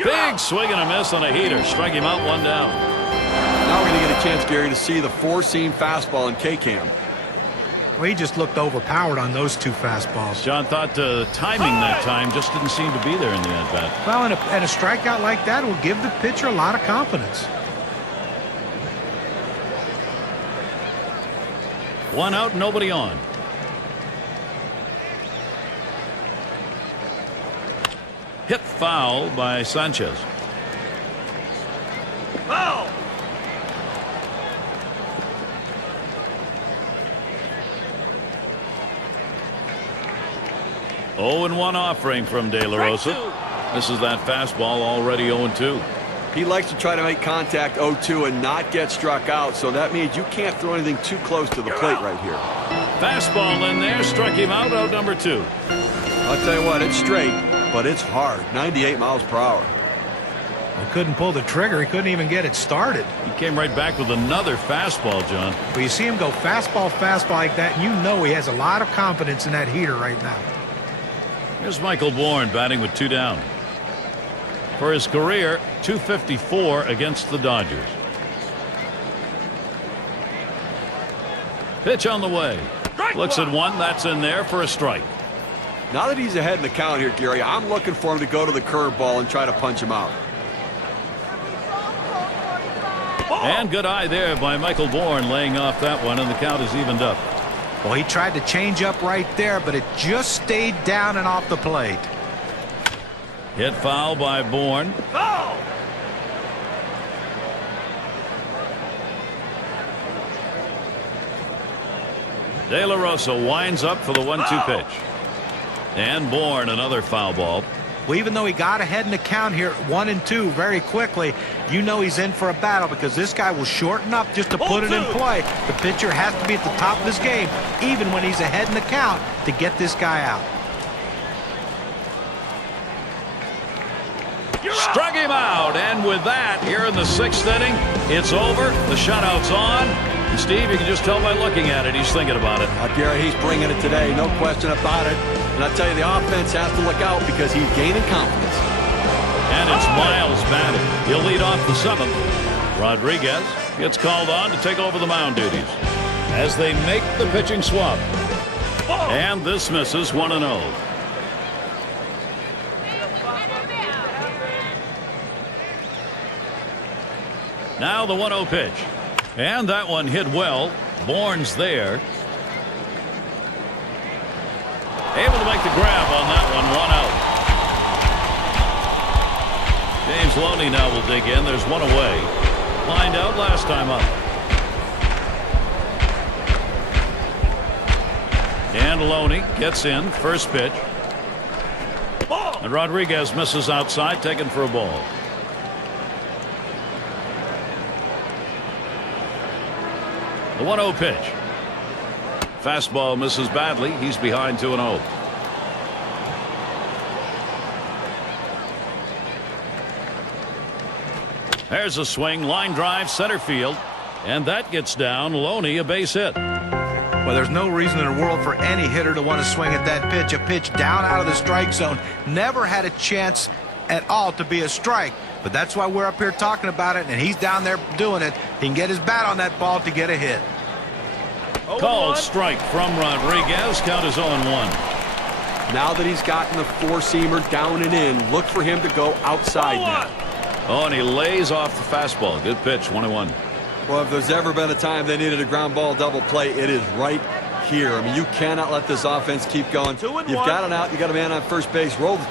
Big swing and a miss on a heater. Strike him out, 1 down. Now we're going to get a chance, Gary, to see the four-seam fastball in K-Cam. Well, he just looked overpowered on those two fastballs. John thought timing that time just didn't seem to be there in the at-bat. Well, and a strikeout like that will give the pitcher a lot of confidence. 1 out, nobody on. Hit foul by Sanchez. Foul! 0-1 offering from De La Rosa. This is that fastball already 0-2. He likes to try to make contact 0-2 and not get struck out, so that means you can't throw anything too close to the plate right here. Fastball in there, struck him out, out number 2. I'll tell you what, it's straight, but it's hard. 98 miles per hour. He couldn't pull the trigger. He couldn't even get it started. He came right back with another fastball, John. But you see him go fastball, fastball like that, and you know he has a lot of confidence in that heater right now. Here's Michael Bourne batting with 2 down. For his career, 254 against the Dodgers. Pitch on the way. Looks at one. That's in there for a strike. Now that he's ahead in the count here, Gary, I'm looking for him to go to the curveball and try to punch him out. And good eye there by Michael Bourne, laying off that one, and the count is evened up. Well, he tried to change up right there, but it just stayed down and off the plate. Hit foul by Bourne. De La Rosa winds up for the 1-2 pitch. And Bourne, another foul ball. Well, even though he got ahead in the count here at 1-2 very quickly, you know he's in for a battle because this guy will shorten up just to put it in play. The pitcher has to be at the top of his game, even when he's ahead in the count, to get this guy out. Struck him out, and with that, here in the 6th inning, it's over. The shutout's on. And Steve, you can just tell by looking at it, he's thinking about it. Gary, he's bringing it today, no question about it. And I tell you, the offense has to look out because he's gaining confidence. And it's Miles batting. He'll lead off the 7th. Rodriguez gets called on to take over the mound duties as they make the pitching swap. And this misses 1-0. Now the 1-0 pitch. And that one hit well. Bourne's there. Able to make the grab on that one. 1 out. James Loney now will dig in. There's one away. Lined out last time up. And Loney gets in. First pitch. And Rodriguez misses outside. Taken for a ball. The 1-0 pitch. Fastball misses badly. He's behind 2-0. There's a swing, line drive, center field, and that gets down. Loney, a base hit. Well, there's no reason in the world for any hitter to want to swing at that pitch. A pitch down out of the strike zone. Never had a chance at all to be a strike. But that's why we're up here talking about it, and he's down there doing it. He can get his bat on that ball to get a hit. Called strike from Rodriguez. Count is 0-1. Now that he's gotten the 4-seamer down and in, look for him to go outside now. Oh, and he lays off the fastball. Good pitch, 1-1. Well, if there's ever been a time they needed a ground ball double play, it is right here. I mean, you cannot let this offense keep going. You've got an out. You got a man on first base. Roll 2.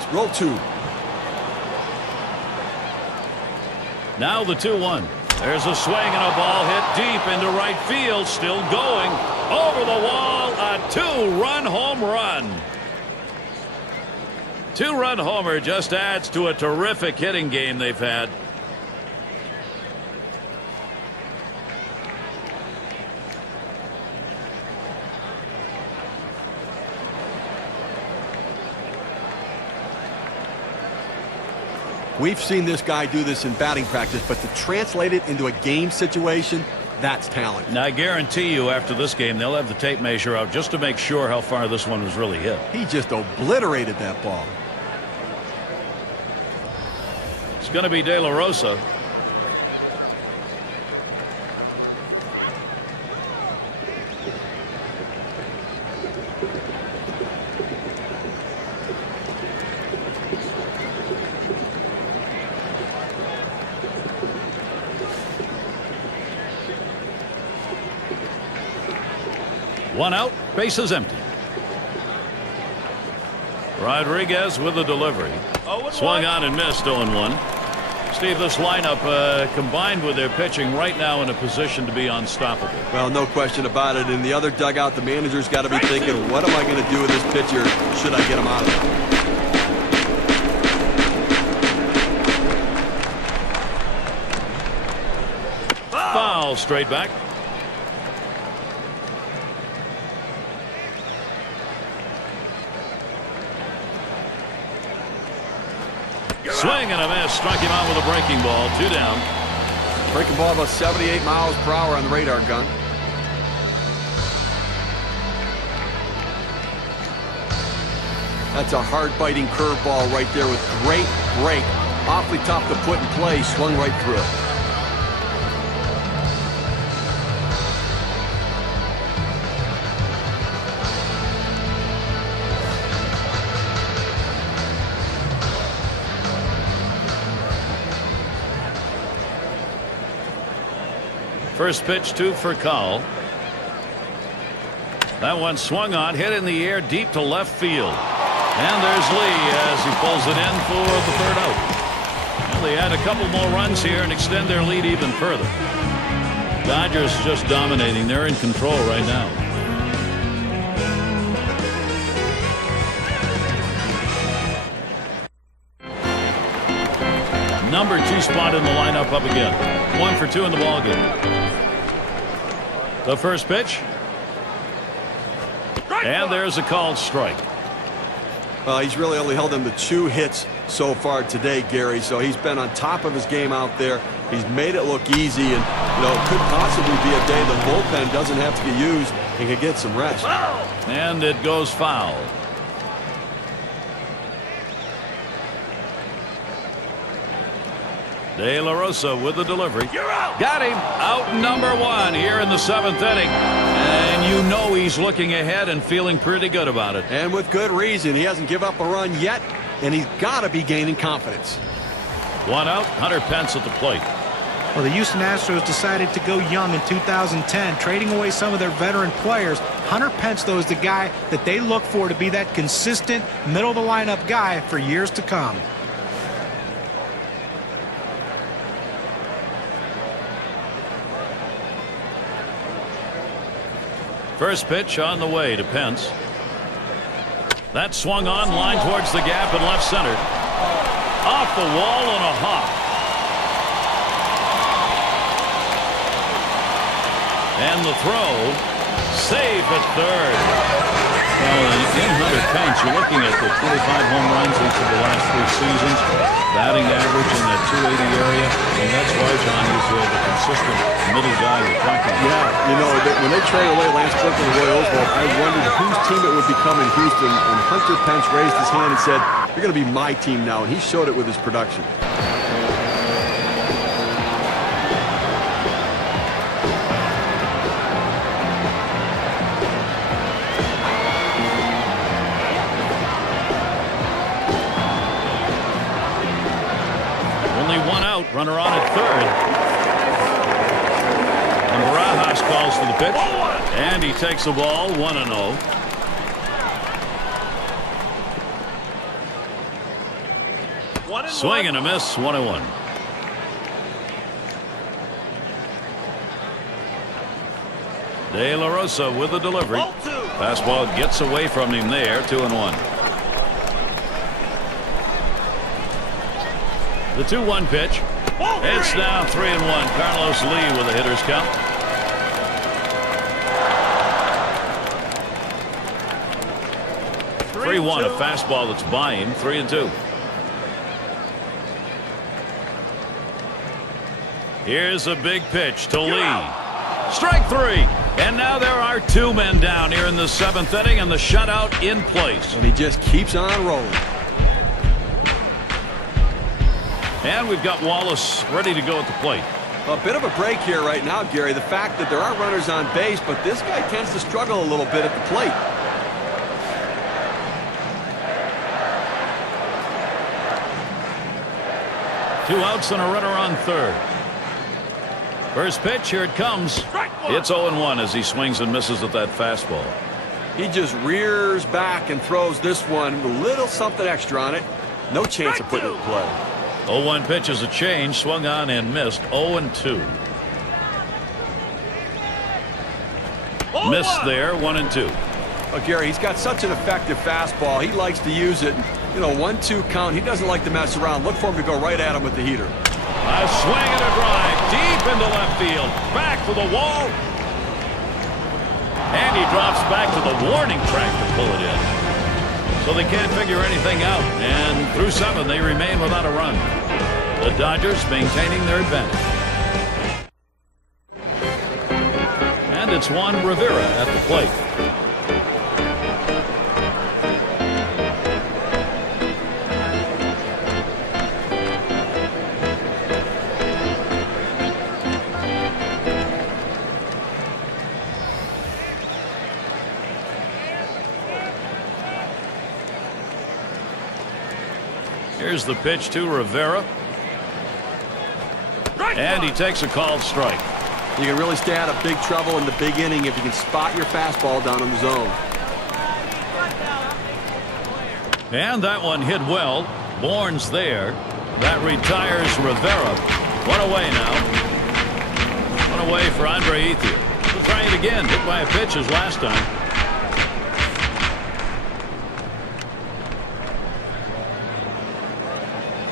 Now the 2-1. There's a swing and a ball hit deep into right field. Still going. Over the wall. A 2-run home run. 2-run homer just adds to a terrific hitting game they've had. We've seen this guy do this in batting practice, but to translate it into a game situation, that's talent. Now, I guarantee you after this game, they'll have the tape measure out just to make sure how far this one was really hit. He just obliterated that ball. It's going to be De La Rosa. One out, bases empty. Rodriguez with the delivery. Swung on and missed. 0-1. Steve, this lineup combined with their pitching right now in a position to be unstoppable. Well, no question about it. In the other dugout, the manager's got to be thinking, what am I going to do with this pitcher? Should I get him out of there? ball straight back. Swing and a miss. Struck him out with a breaking ball. 2 down. Breaking ball about 78 miles per hour on the radar gun. That's a hard-biting curveball right there with great break. Awfully tough to put in play. Swung right through it. First pitch, 2 for Cowell. That one swung on, hit in the air deep to left field. And there's Lee as he pulls it in for the 3rd out. Well, they add a couple more runs here and extend their lead even further. Dodgers just dominating. They're in control right now. Number 2 spot in the lineup up again. 1 for 2 in the ballgame. The first pitch. And there's a called strike. He's really only held them to 2 hits so far today, Gary. So he's been on top of his game out there. He's made it look easy, and it could possibly be a day the bullpen doesn't have to get used and can get some rest. And it goes foul. De La Rosa with the delivery. Got him. Out number 1 here in the 7th inning. And you know he's looking ahead and feeling pretty good about it. And with good reason. He hasn't given up a run yet, and he's got to be gaining confidence. 1 out. Hunter Pence at the plate. Well, the Houston Astros decided to go young in 2010, trading away some of their veteran players. Hunter Pence, though, is the guy that they look for to be that consistent middle-of-the-lineup guy for years to come. First pitch on the way to Pence. That swung on, line towards the gap in left center. Off the wall on a hop. And the throw, safe at 3rd. Well, in Hunter Pence, you're looking at the 25 home runs each of the last 3 seasons, batting average in that 280 area, and that's why, John, he's the consistent middle guy we're talking about. Yeah, when they traded away Lance Burke and Roy Oswalt, I wondered whose team it would become in Houston, and Hunter Pence raised his hand and said, "You're going to be my team now," and he showed it with his production. Runner on at 3rd. And Barajas calls for the pitch. And he takes the ball 1-0. Swing and a miss. 1-1. De La Rosa with the delivery. Fastball gets away from him there. 2-1. The 2-1 pitch. It's now 3-1. Carlos Lee with a hitter's count. Three 3-1, a fastball that's by him. 3-2. Here's a big pitch to Lee. Strike 3. And now there are 2 men down here in the 7th inning, and the shutout in place. And he just keeps on rolling. And we've got Wallace ready to go at the plate. A bit of a break here right now, Gary. The fact that there are runners on base, but this guy tends to struggle a little bit at the plate. Two outs and a runner on third. First pitch, here it comes. It's 0-1 as he swings and misses at that fastball. He just rears back and throws this one with a little something extra on it. No chance of putting it in play. 0-1 pitch is a change, swung on and missed. 0-2. Missed there, 1-2. Oh, Gary, he's got such an effective fastball. He likes to use it. You know, 1-2 count. He doesn't like to mess around. Look for him to go right at him with the heater. A swing and a drive deep into left field. Back to the wall. And he drops back to the warning track to pull it in. So they can't figure anything out. And through 7, they remain without a run. The Dodgers maintaining their advantage. And it's Juan Rivera at the plate. Here's the pitch to Rivera. And he takes a called strike. You can really stay out of big trouble in the big inning if you can spot your fastball down in the zone. And that one hit well. Bourne's there. That retires Rivera. One away now. One away for Andre Ethier. We'll try it again. Hit by a pitch as last time.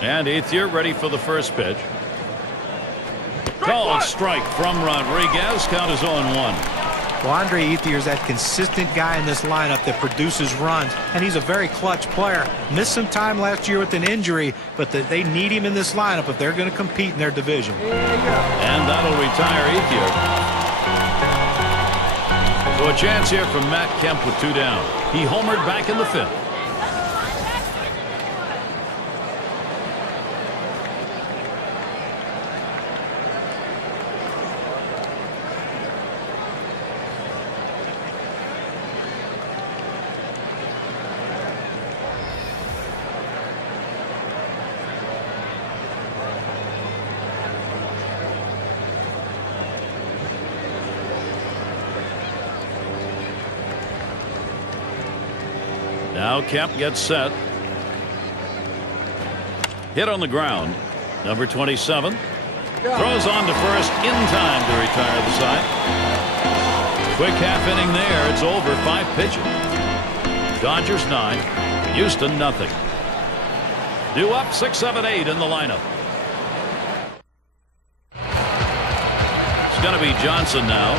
And Ethier ready for the first pitch. Called strike from Rodriguez. Count is 0-1. Well, Andre Ethier is that consistent guy in this lineup that produces runs, and he's a very clutch player. Missed some time last year with an injury, but they need him in this lineup if they're going to compete in their division. And that'll retire Ethier. So a chance here from Matt Kemp with 2 down. He homered back in the 5th. Now Kemp gets set. Hit on the ground. Number 27 throws on to first in time to retire the side. Quick half inning there. It's over. 5 pitches. Dodgers 9, Houston nothing. Due up 6, 7, 8 in the lineup. It's going to be Johnson now.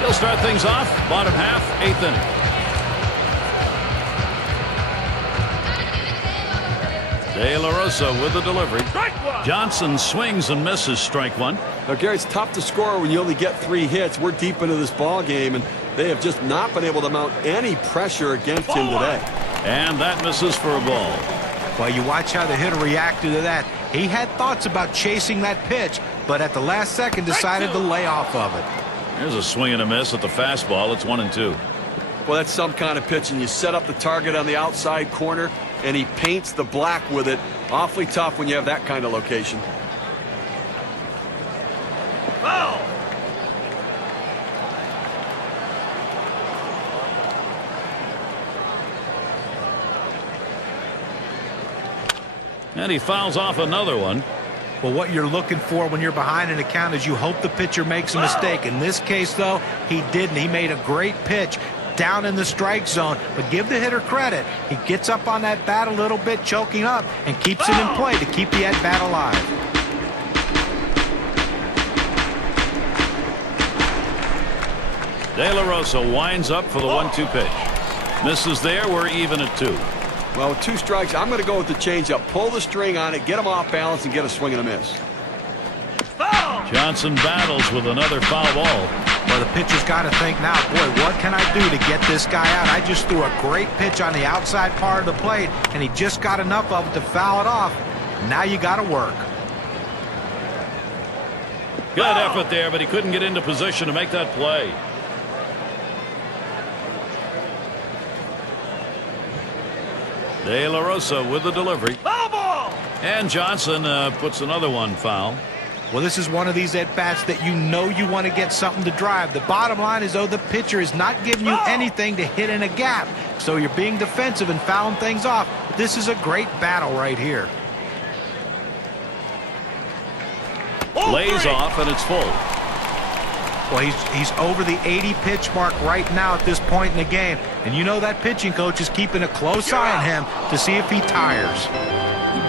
He'll start things off. Bottom half, 8th inning. De La Rosa with the delivery. Johnson swings and misses. Strike 1. Now, Gary, it's tough to score when you only get 3 hits. We're deep into this ball game, and they have just not been able to mount any pressure against him today. And that misses for a ball. Well, you watch how the hitter reacted to that. He had thoughts about chasing that pitch, but at the last second decided to lay off of it. There's a swing and a miss at the fastball. It's 1-2. Well, that's some kind of pitch, and you set up the target on the outside corner, and he paints the black with it. Awfully tough when you have that kind of location. Foul. And he fouls off another one. Well, what you're looking for when you're behind an account is you hope the pitcher makes a mistake. In this case, though, he didn't. He made a great pitch down in the strike zone, but give the hitter credit. He gets up on that bat a little bit, choking up, and keeps it in play to keep the at-bat alive. De La Rosa winds up for the 1-2 pitch. Misses there. We're even at 2. Well, with 2 strikes, I'm going to go with the changeup. Pull the string on it, get him off balance, and get a swing and a miss. Johnson battles with another foul ball. Well, the pitcher's got to think now, boy, what can I do to get this guy out? I just threw a great pitch on the outside part of the plate, and he just got enough of it to foul it off. Now you got to work. Good effort there, but he couldn't get into position to make that play. De La Rosa with the delivery. Foul ball! And Johnson puts another one foul. Well, this is one of these at-bats that you know you want to get something to drive. The bottom line is, though, the pitcher is not giving you anything to hit in a gap. So you're being defensive and fouling things off. This is a great battle right here. Lays off, and it's full. Well, he's over the 80 pitch mark right now at this point in the game. And you know that pitching coach is keeping a close eye on him to see if he tires.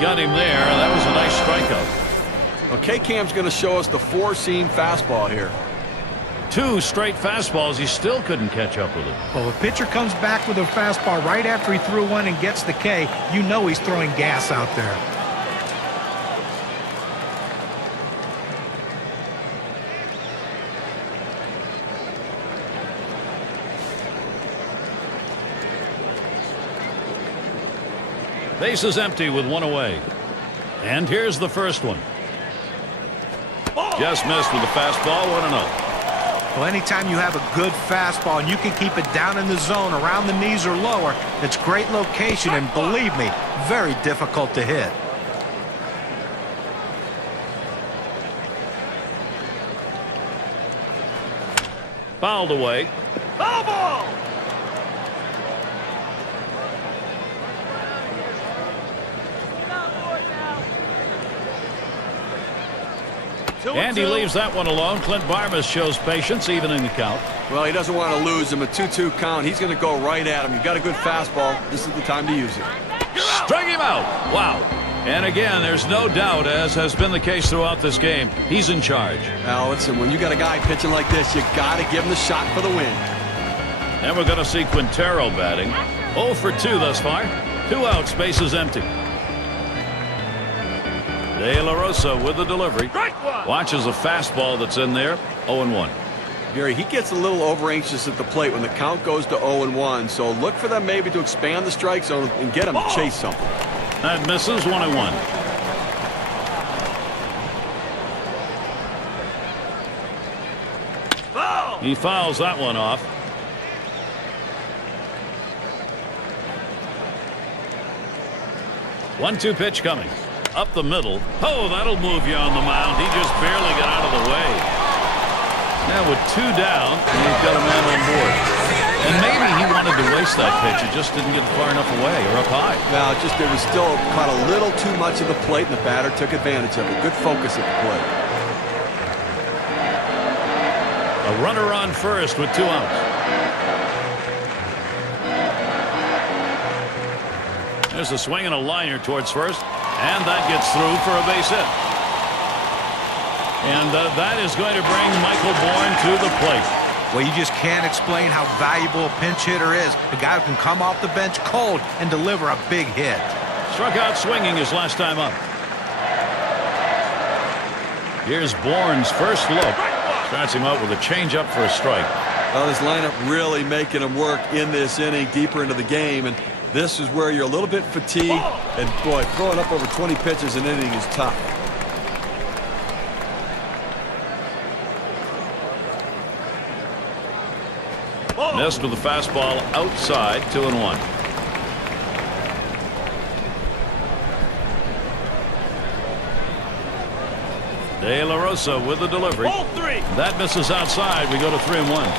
Got him there. That was a nice strikeout. Okay, Cam's going to show us the four-seam fastball here. 2 straight fastballs. He still couldn't catch up with it. Well, if a pitcher comes back with a fastball right after he threw one and gets the K, you know he's throwing gas out there. Base is empty with 1 away. And here's the first one. Just missed with the fastball. 1-0. Well, anytime you have a good fastball and you can keep it down in the zone around the knees or lower, it's great location and, believe me, very difficult to hit. Fouled away. Foul ball! And he leaves that one alone. Clint Barmes shows patience, even in the count. Well, he doesn't want to lose him. A 2-2 count. He's going to go right at him. You've got a good fastball. This is the time to use it. Strike him out. Wow. And again, there's no doubt, as has been the case throughout this game, he's in charge. Now, listen, when you got a guy pitching like this, you got to give him the shot for the win. And we're going to see Quintero batting. 0 for 2 thus far. 2 outs, bases empty. De La Rosa with the delivery. Watches a fastball that's in there. 0-1. Gary, he gets a little over anxious at the plate when the count goes to 0-1. So look for them maybe to expand the strike zone and get him to chase something. That misses. 1-1. He fouls that one off. 1-2 pitch coming. Up the middle. Oh, that'll move you on the mound. He just barely got out of the way. Now with 2 down, he's got a man on board. And maybe he wanted to waste that pitch. It just didn't get far enough away or up high. Now, it was still caught a little too much of the plate, and the batter took advantage of it. Good focus at the plate. A runner on first with 2 outs. There's a swing and a liner towards first. And that gets through for a base hit. And that is going to bring Michael Bourne to the plate. Well, you just can't explain how valuable a pinch hitter is. A guy who can come off the bench cold and deliver a big hit. Struck out swinging his last time up. Here's Bourne's first look. Starts him out with a changeup for a strike. Well, this lineup really making him work in this inning, deeper into the game. And this is where you're a little bit fatigued, and boy, throwing up over 20 pitches an inning is tough. Missed with the fastball outside. 2-1. De La Rosa with the delivery. That misses outside. We go to 3-1.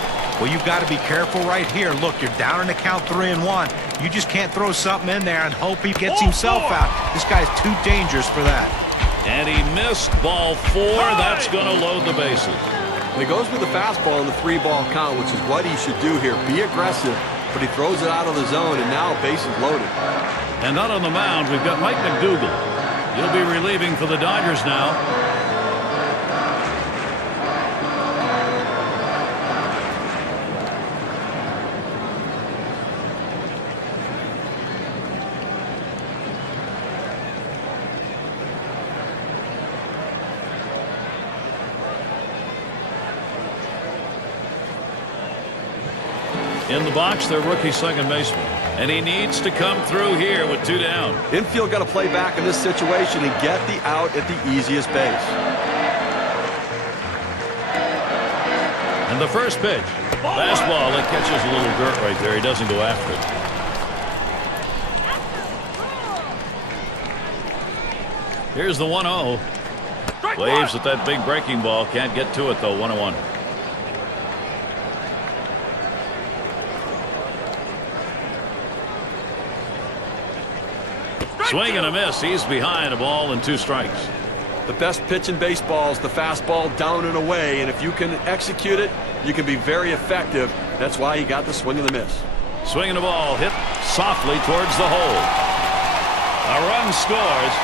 Well, you've got to be careful right here. Look, you're down in the count 3-1. You just can't throw something in there and hope he gets himself out. This guy's too dangerous for that. And he missed ball 4. That's going to load the bases. He goes with the fastball in the 3-ball count, which is what he should do here. Be aggressive, but he throws it out of the zone, and now bases loaded. And out on the mound, we've got Mike McDougal. He'll be relieving for the Dodgers now. In the box, their rookie second baseman. And he needs to come through here with 2 down. Infield got to play back in this situation and get the out at the easiest base. And the first pitch. Fastball that catches a little dirt right there. He doesn't go after it. Here's the 1-0. Waves at that big breaking ball. Can't get to it, though. 1-1. Swing and a miss. He's behind a ball and 2 strikes. The best pitch in baseball is the fastball down and away, and if you can execute it, you can be very effective. That's why he got the swing and the miss. Swinging the ball, hit softly towards the hole. A run scores.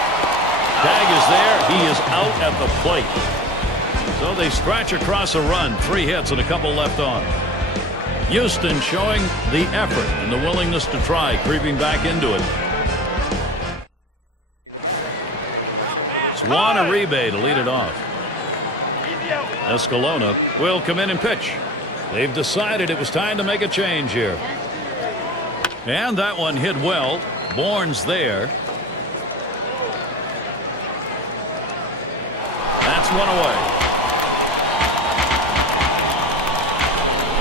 Tag is there. He is out at the plate. So they scratch across a run. 3 hits and a couple left on. Houston showing the effort and the willingness to try, creeping back into it. Swan Uribe to lead it off. Escalona will come in and pitch. They've decided it was time to make a change here. And that one hit well. Bourne's there. That's one away.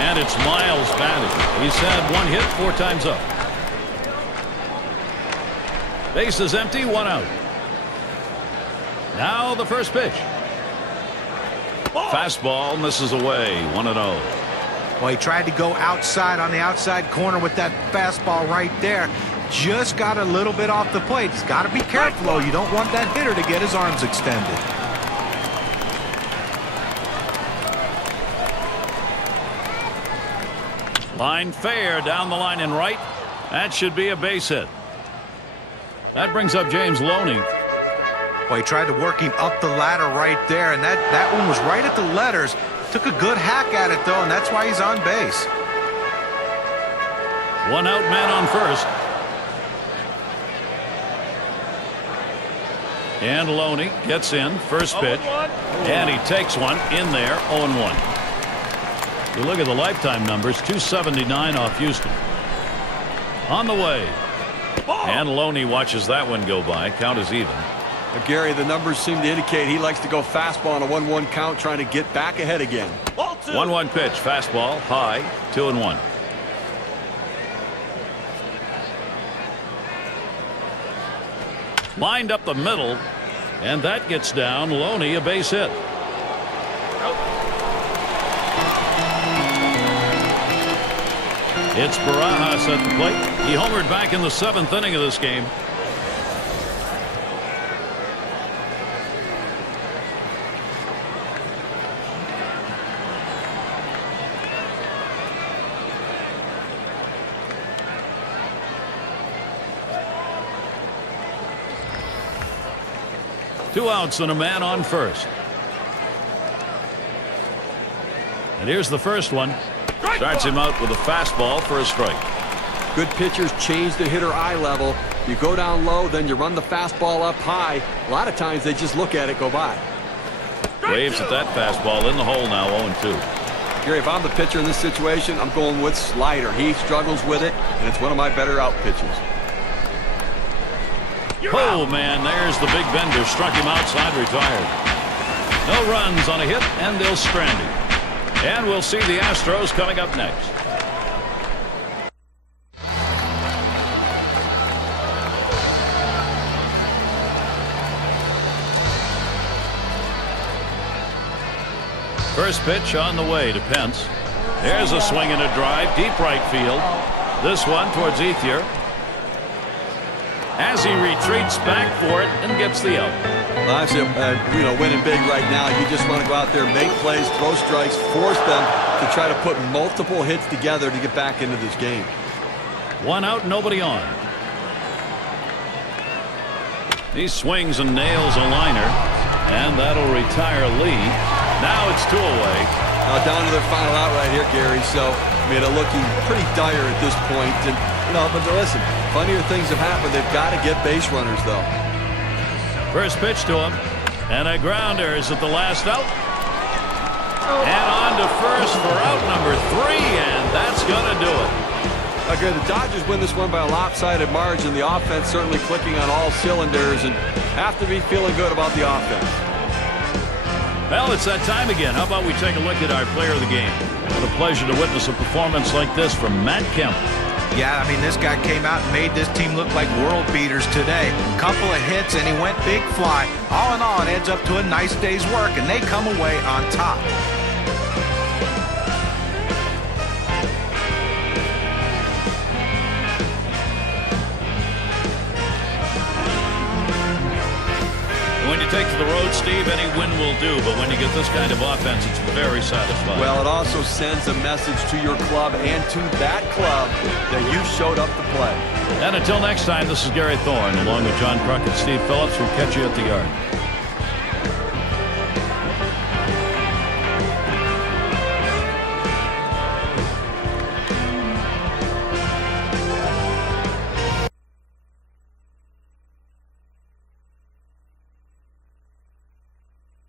And it's Miles batting. He's had 1 hit 4 times up. Base is empty, 1 out. Now the first pitch. Fastball misses away, 1-0. Well, he tried to go outside on the outside corner with that fastball right there. Just got a little bit off the plate. He's got to be careful, though. You don't want that hitter to get his arms extended. Line fair down the line and right. That should be a base hit. That brings up James Loney. Well, he tried to work him up the ladder right there, and that one was right at the letters. Took a good hack at it, though, and that's why he's on base. 1 out, man on first. And Loney gets in, first pitch. And he takes one in there, 0-1. You look at the lifetime numbers, 279 off Houston. On the way. And Loney watches that one go by. Count is even. Gary, the numbers seem to indicate he likes to go fastball on a 1-1 count, trying to get back ahead again. 1-1 pitch, fastball, high, 2-1. Lined up the middle, and that gets down. Loney a base hit. It's Barajas at the plate. He homered back in the 7th inning of this game. Two outs and a man on first. And here's the first one. Starts him out with a fastball for a strike. Good pitchers change the hitter eye level. You go down low, then you run the fastball up high. A lot of times they just look at it go by. Waves at that fastball in the hole now, 0-2. Gary, if I'm the pitcher in this situation, I'm going with slider. He struggles with it, and it's one of my better out pitches. Oh, man, there's the big bender. Struck him outside, retired. No runs on a hit, and they'll strand him. And we'll see the Astros coming up next. First pitch on the way to Pence. There's a swing and a drive, deep right field. This one towards Ethier. As he retreats back for it and gets the out. Well, I said, winning big right now, you just want to go out there, make plays, throw strikes, force them to try to put multiple hits together to get back into this game. 1 out, nobody on. He swings and nails a liner, and that'll retire Lee. Now it's 2 away. Now down to their final out right here, Gary. So, they're looking pretty dire at this point. And, but listen, funnier things have happened. They've got to get base runners, though. First pitch to him. And a grounder is at the last out. And on to first for out number 3, and that's going to do it. Okay, the Dodgers win this one by a lopsided margin. The offense certainly clicking on all cylinders and have to be feeling good about the offense. Well, it's that time again. How about we take a look at our player of the game? What a pleasure to witness a performance like this from Matt Kemp. Yeah, I mean, this guy came out and made this team look like world beaters today. Couple of hits, and he went big fly. All in all, it adds up to a nice day's work, and they come away on top. When when you take to the road, Steve, any win will do. But when you get this kind of offense, it's very satisfying. Well, it also sends a message to your club and to that club that you showed up to play. And until next time, this is Gary Thorne, along with John Kruk and Steve Phillips. We'll catch you at the yard.